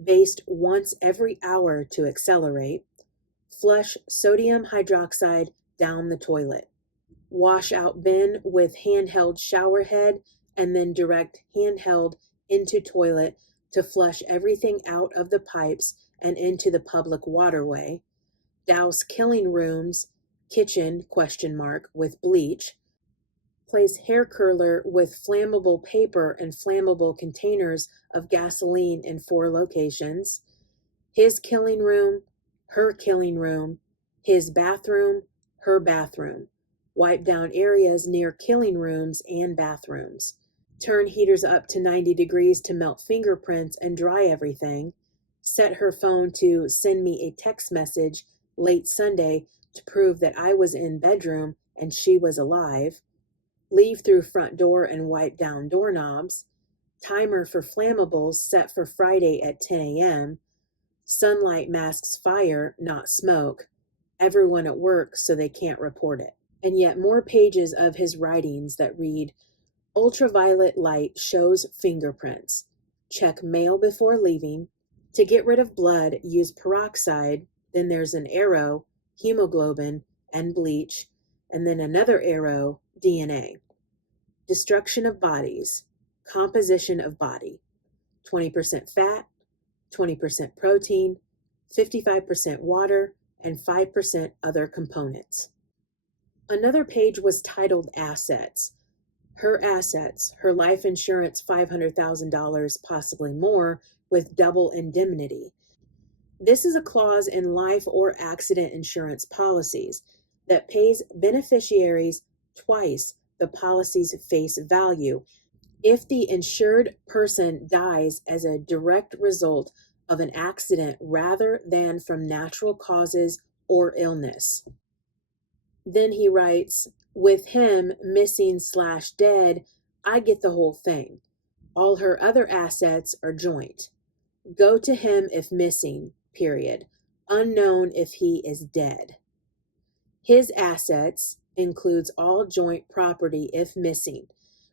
Baste once every hour to accelerate. Flush sodium hydroxide down the toilet. Wash out bin with handheld shower head and then direct handheld into toilet to flush everything out of the pipes and into the public waterway. Douse killing rooms, kitchen, ? With bleach. Place hair curler with flammable paper and flammable containers of gasoline in 4 locations. His killing room, her killing room, his bathroom, her bathroom. Wipe down areas near killing rooms and bathrooms. Turn heaters up to 90 degrees to melt fingerprints and dry everything. Set her phone to send me a text message late Sunday to prove that I was in bedroom and she was alive. Leave through front door and wipe down doorknobs. Timer for flammables set for Friday at 10 a.m. Sunlight masks fire, not smoke. Everyone at work so they can't report it. And yet more pages of his writings that read, ultraviolet light shows fingerprints. Check mail before leaving. To get rid of blood, use peroxide. Then there's an arrow, hemoglobin, and bleach. And then another arrow, DNA. Destruction of bodies. Composition of body. 20% fat, 20% protein, 55% water, and 5% other components. Another page was titled Assets. Her assets, her life insurance $500,000, possibly more, with double indemnity. This is a clause in life or accident insurance policies that pays beneficiaries twice the policy's face value if the insured person dies as a direct result of an accident rather than from natural causes or illness. Then he writes, with him missing/dead, I get the whole thing. All her other assets are joint. Go to him if missing, period. Unknown if he is dead. His assets includes all joint property if missing.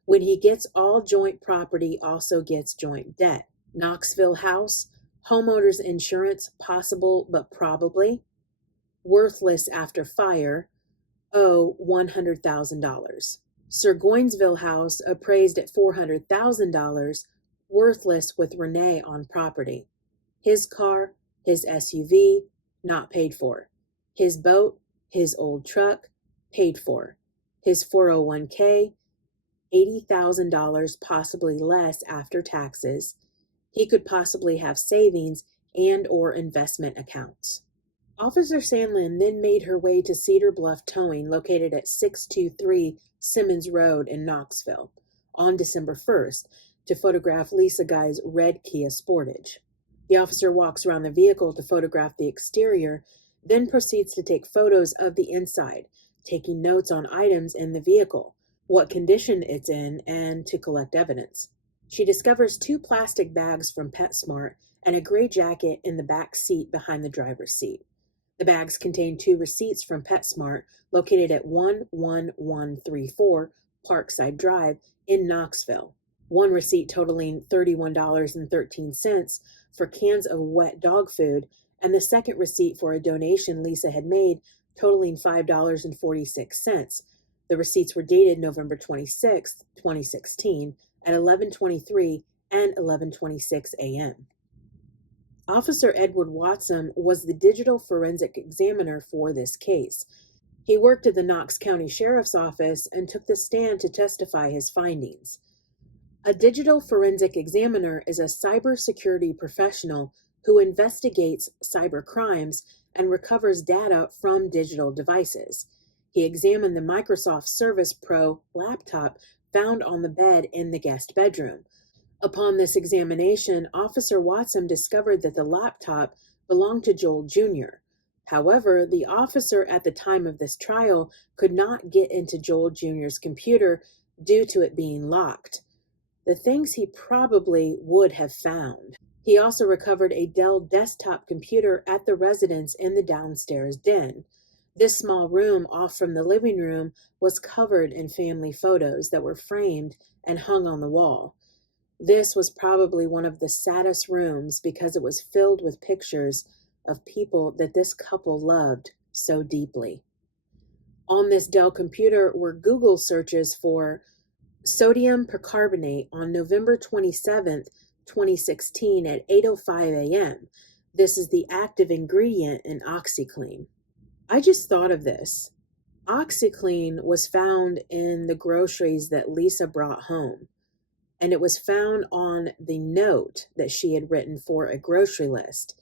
When he gets all joint property, also gets joint debt. Knoxville house, homeowners insurance, possible but probably. Worthless after fire, owe $100,000. Surgoinsville house, appraised at $400,000, worthless with Renee on property. His car, his SUV, not paid for. His boat, his old truck, paid for. His 401k, $80,000, possibly less after taxes. He could possibly have savings and or investment accounts. Officer Sandlin then made her way to Cedar Bluff Towing, located at 623 Simmons Road in Knoxville, on December 1st, to photograph Lisa Guy's red Kia Sportage. The officer walks around the vehicle to photograph the exterior, then proceeds to take photos of the inside, taking notes on items in the vehicle, what condition it's in, and to collect evidence. She discovers 2 plastic bags from PetSmart and a gray jacket in the back seat behind the driver's seat. The bags contain 2 receipts from PetSmart located at 11134 Parkside Drive in Knoxville. One receipt totaling $31.13 for cans of wet dog food, and the second receipt for a donation Lisa had made totaling $5.46. The receipts were dated November 26, 2016 at 11:23 and 11:26 a.m. Officer Edward Watson was the digital forensic examiner for this case. He worked at the Knox County Sheriff's Office and took the stand to testify his findings. A digital forensic examiner is a cybersecurity professional who investigates cyber crimes and recovers data from digital devices. He examined the Microsoft Service Pro laptop found on the bed in the guest bedroom. Upon this examination, Officer Watson discovered that the laptop belonged to Joel Jr. However, the officer at the time of this trial could not get into Joel Jr.'s computer due to it being locked. The things he probably would have found. He also recovered a Dell desktop computer at the residence in the downstairs den. This small room off from the living room was covered in family photos that were framed and hung on the wall. This was probably one of the saddest rooms because it was filled with pictures of people that this couple loved so deeply. On this Dell computer were Google searches for sodium percarbonate on November 27, 2016 at 8:05 a.m. This is the active ingredient in OxyClean. I just thought of this. OxyClean was found in the groceries that Lisa brought home, and it was found on the note that she had written for a grocery list.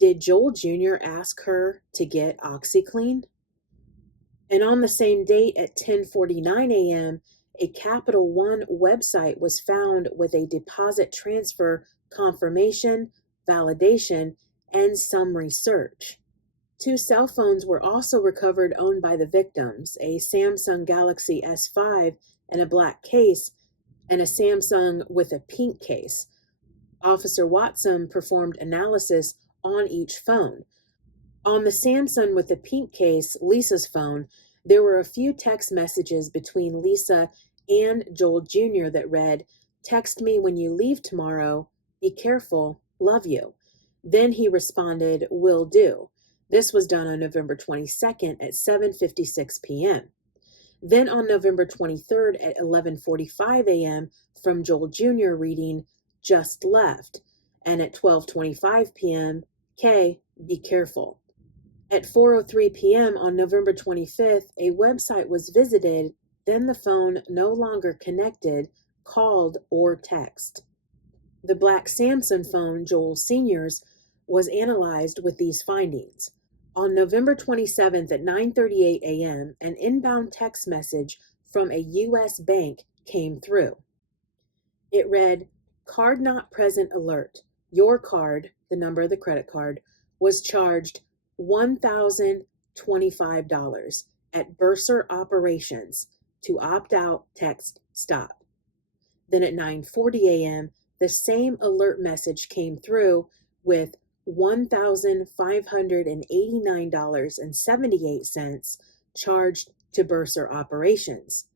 Did Joel Jr. ask her to get OxyClean? And on the same date at 10:49 a.m., a Capital One website was found with a deposit transfer confirmation, validation, and summary search. 2 cell phones were also recovered owned by the victims, a Samsung Galaxy S5 and a black case, and a Samsung with a pink case. Officer Watson performed analysis on each phone. On the Samsung with the pink case, Lisa's phone, there were a few text messages between Lisa and Joel Jr. that read, "Text me when you leave tomorrow. Be careful. Love you." Then he responded, "Will do." This was done on November 22nd at 7:56 p.m. Then on November 23rd at 11:45 a.m. from Joel Jr. reading, "Just left." And at 12:25 p.m., "Kay, be careful." At 4:03 p.m. on November 25th, a website was visited, then the phone no longer connected, called, or text. The black Samsung phone, Joel Sr.'s, was analyzed with these findings. On November 27th at 9:38 a.m., an inbound text message from a U.S. bank came through. It read, "Card not present alert. Your card," the number of the credit card, "was charged $1,025 at Bursar Operations. To opt out, text stop." Then at 9:40 a.m., the same alert message came through with $1,589.78 charged to Bursar Operations.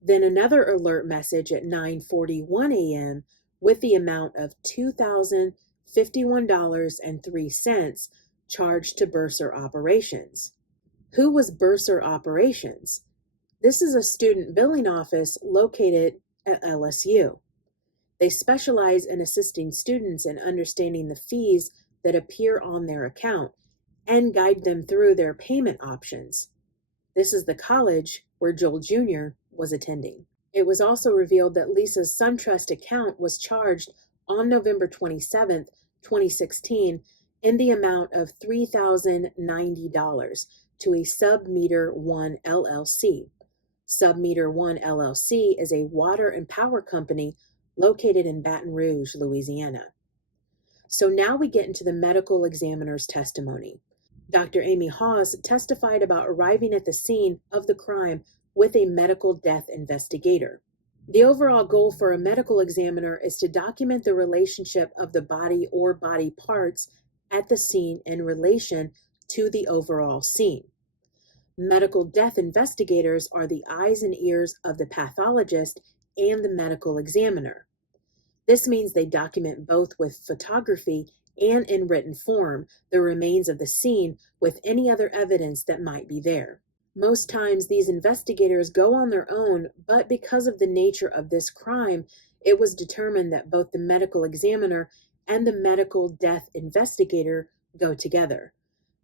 Then another alert message at 9:41 a.m. with the amount of $2,051.03 charged to Bursar Operations. Who was Bursar Operations? This is a student billing office located at LSU. They specialize in assisting students in understanding the fees that appear on their account and guide them through their payment options. This is the college where Joel Jr. was attending. It was also revealed that Lisa's SunTrust account was charged on November 27, 2016, in the amount of $3,090 to a Submeter One LLC. Submeter One LLC is a water and power company located in Baton Rouge, Louisiana. So now we get into the medical examiner's testimony. Dr. Amy Hawes testified about arriving at the scene of the crime with a medical death investigator. The overall goal for a medical examiner is to document the relationship of the body or body parts at the scene in relation to the overall scene. Medical death investigators are the eyes and ears of the pathologist and the medical examiner. This means they document both with photography and in written form the remains of the scene with any other evidence that might be there. Most times these investigators go on their own, but because of the nature of this crime, it was determined that both the medical examiner and the medical death investigator go together.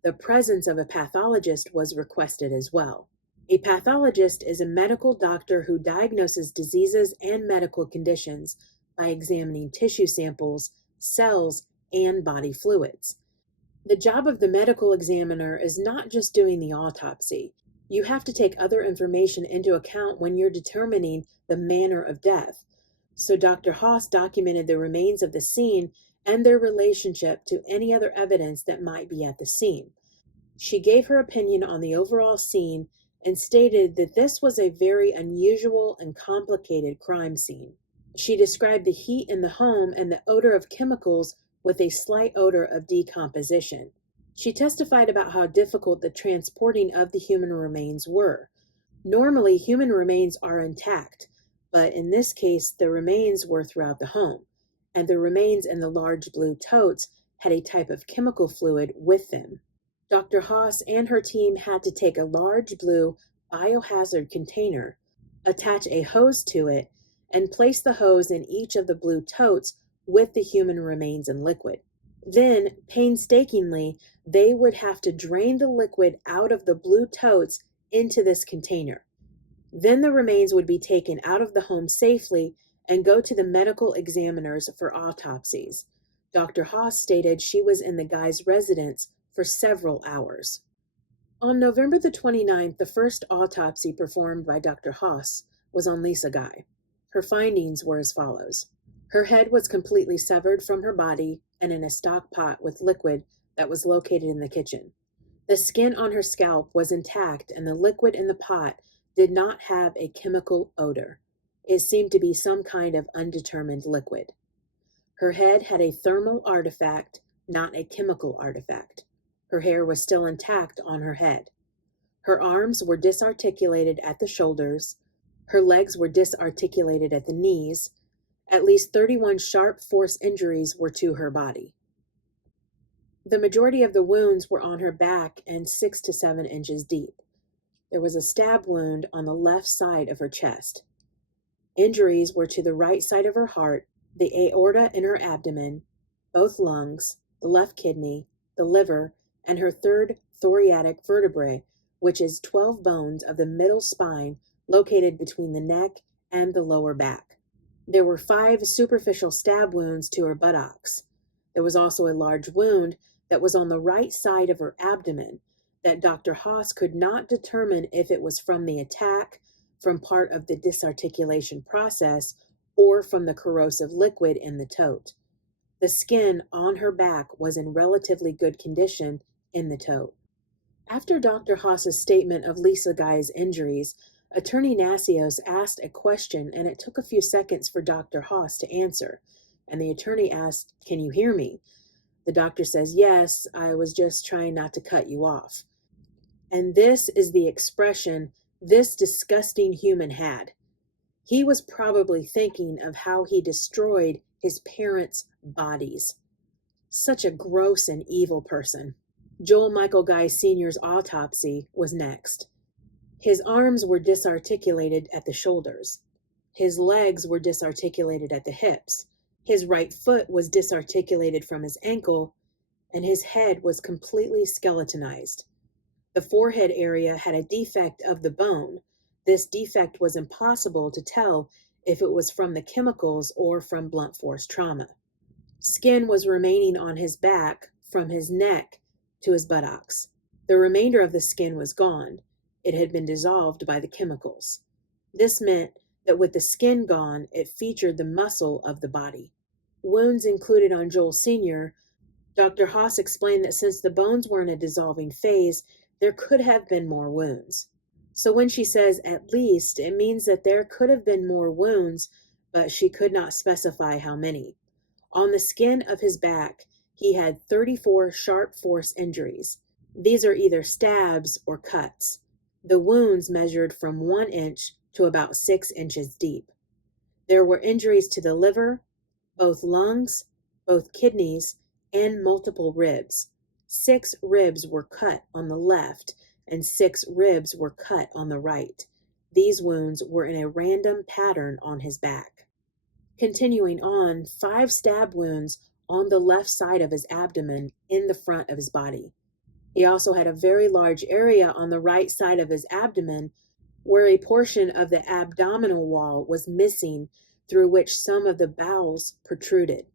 The presence of a pathologist was requested as well. A pathologist is a medical doctor who diagnoses diseases and medical conditions by examining tissue samples, cells, and body fluids. The job of the medical examiner is not just doing the autopsy. You have to take other information into account when you're determining the manner of death. So Dr. Haas documented the remains of the scene and their relationship to any other evidence that might be at the scene. She gave her opinion on the overall scene and stated that this was a very unusual and complicated crime scene. She described the heat in the home and the odor of chemicals with a slight odor of decomposition. She testified about how difficult the transporting of the human remains were. Normally, human remains are intact, but in this case, the remains were throughout the home, and the remains in the large blue totes had a type of chemical fluid with them. Dr. Haas and her team had to take a large blue biohazard container, attach a hose to it, and place the hose in each of the blue totes with the human remains in liquid. Then, painstakingly, they would have to drain the liquid out of the blue totes into this container. Then the remains would be taken out of the home safely and go to the medical examiners for autopsies. Dr. Haas stated she was in the guy's residence for several hours. On November the 29th, the first autopsy performed by Dr. Haas was on Lisa Guy. Her findings were as follows. Her head was completely severed from her body and in a stock pot with liquid that was located in the kitchen. The skin on her scalp was intact and the liquid in the pot did not have a chemical odor. It seemed to be some kind of undetermined liquid. Her head had a thermal artifact, not a chemical artifact. Her hair was still intact on her head. Her arms were disarticulated at the shoulders. Her legs were disarticulated at the knees. At least 31 sharp force injuries were to her body. The majority of the wounds were on her back and 6 to 7 inches deep. There was a stab wound on the left side of her chest. Injuries were to the right side of her heart, the aorta in her abdomen, both lungs, the left kidney, the liver, and her third thoracic vertebrae, which is 12 bones of the middle spine located between the neck and the lower back. There were 5 superficial stab wounds to her buttocks. There was also a large wound that was on the right side of her abdomen that Dr. Haas could not determine if it was from the attack, from part of the disarticulation process, or from the corrosive liquid in the tote. The skin on her back was in relatively good condition in the tote. After Dr. Haas's statement of Lisa Guy's injuries, Attorney Nasios asked a question, and it took a few seconds for Dr. Haas to answer. And the attorney asked, "Can you hear me?" The doctor says, "Yes, I was just trying not to cut you off." And this is the expression this disgusting human had. He was probably thinking of how he destroyed his parents' bodies. Such a gross and evil person. Joel Michael Guy Sr.'s autopsy was next. His arms were disarticulated at the shoulders. His legs were disarticulated at the hips. His right foot was disarticulated from his ankle, and his head was completely skeletonized. The forehead area had a defect of the bone. This defect was impossible to tell if it was from the chemicals or from blunt force trauma. Skin was remaining on his back from his neck to his buttocks. The remainder of the skin was gone. It had been dissolved by the chemicals. This meant that with the skin gone, it featured the muscle of the body. Wounds included on Joel Sr., Dr. Haas explained that since the bones were in a dissolving phase, there could have been more wounds. So when she says at least, it means that there could have been more wounds, but she could not specify how many. On the skin of his back, he had 34 sharp force injuries. These are either stabs or cuts. The wounds measured from 1 inch to about 6 inches deep. There were injuries to the liver, both lungs, both kidneys, and multiple ribs. 6 ribs were cut on the left, and 6 ribs were cut on the right. These wounds were in a random pattern on his back. Continuing on, 5 stab wounds on the left side of his abdomen in the front of his body. He also had a very large area on the right side of his abdomen where a portion of the abdominal wall was missing, through which some of the bowels protruded.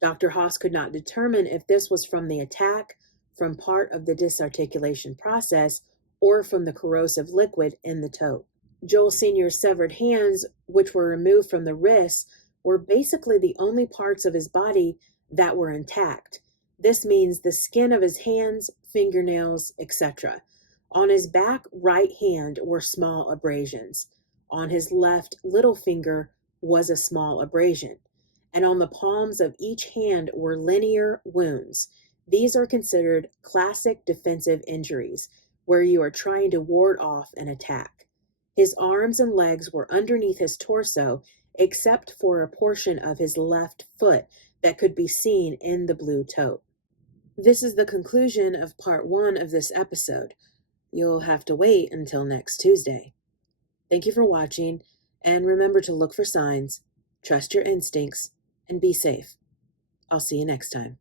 Dr. Haas could not determine if this was from the attack, from part of the disarticulation process, or from the corrosive liquid in the tote. Joel Sr.'s severed hands, which were removed from the wrists, were basically the only parts of his body that were intact. This means the skin of his hands, fingernails, etc. On his back right hand were small abrasions. On his left little finger was a small abrasion. And on the palms of each hand were linear wounds. These are considered classic defensive injuries, where you are trying to ward off an attack. His arms and legs were underneath his torso, except for a portion of his left foot that could be seen in the blue tote. This is the conclusion of part 1 of this episode. You'll have to wait until next Tuesday. Thank you for watching, and remember to look for signs, trust your instincts, and be safe. I'll see you next time.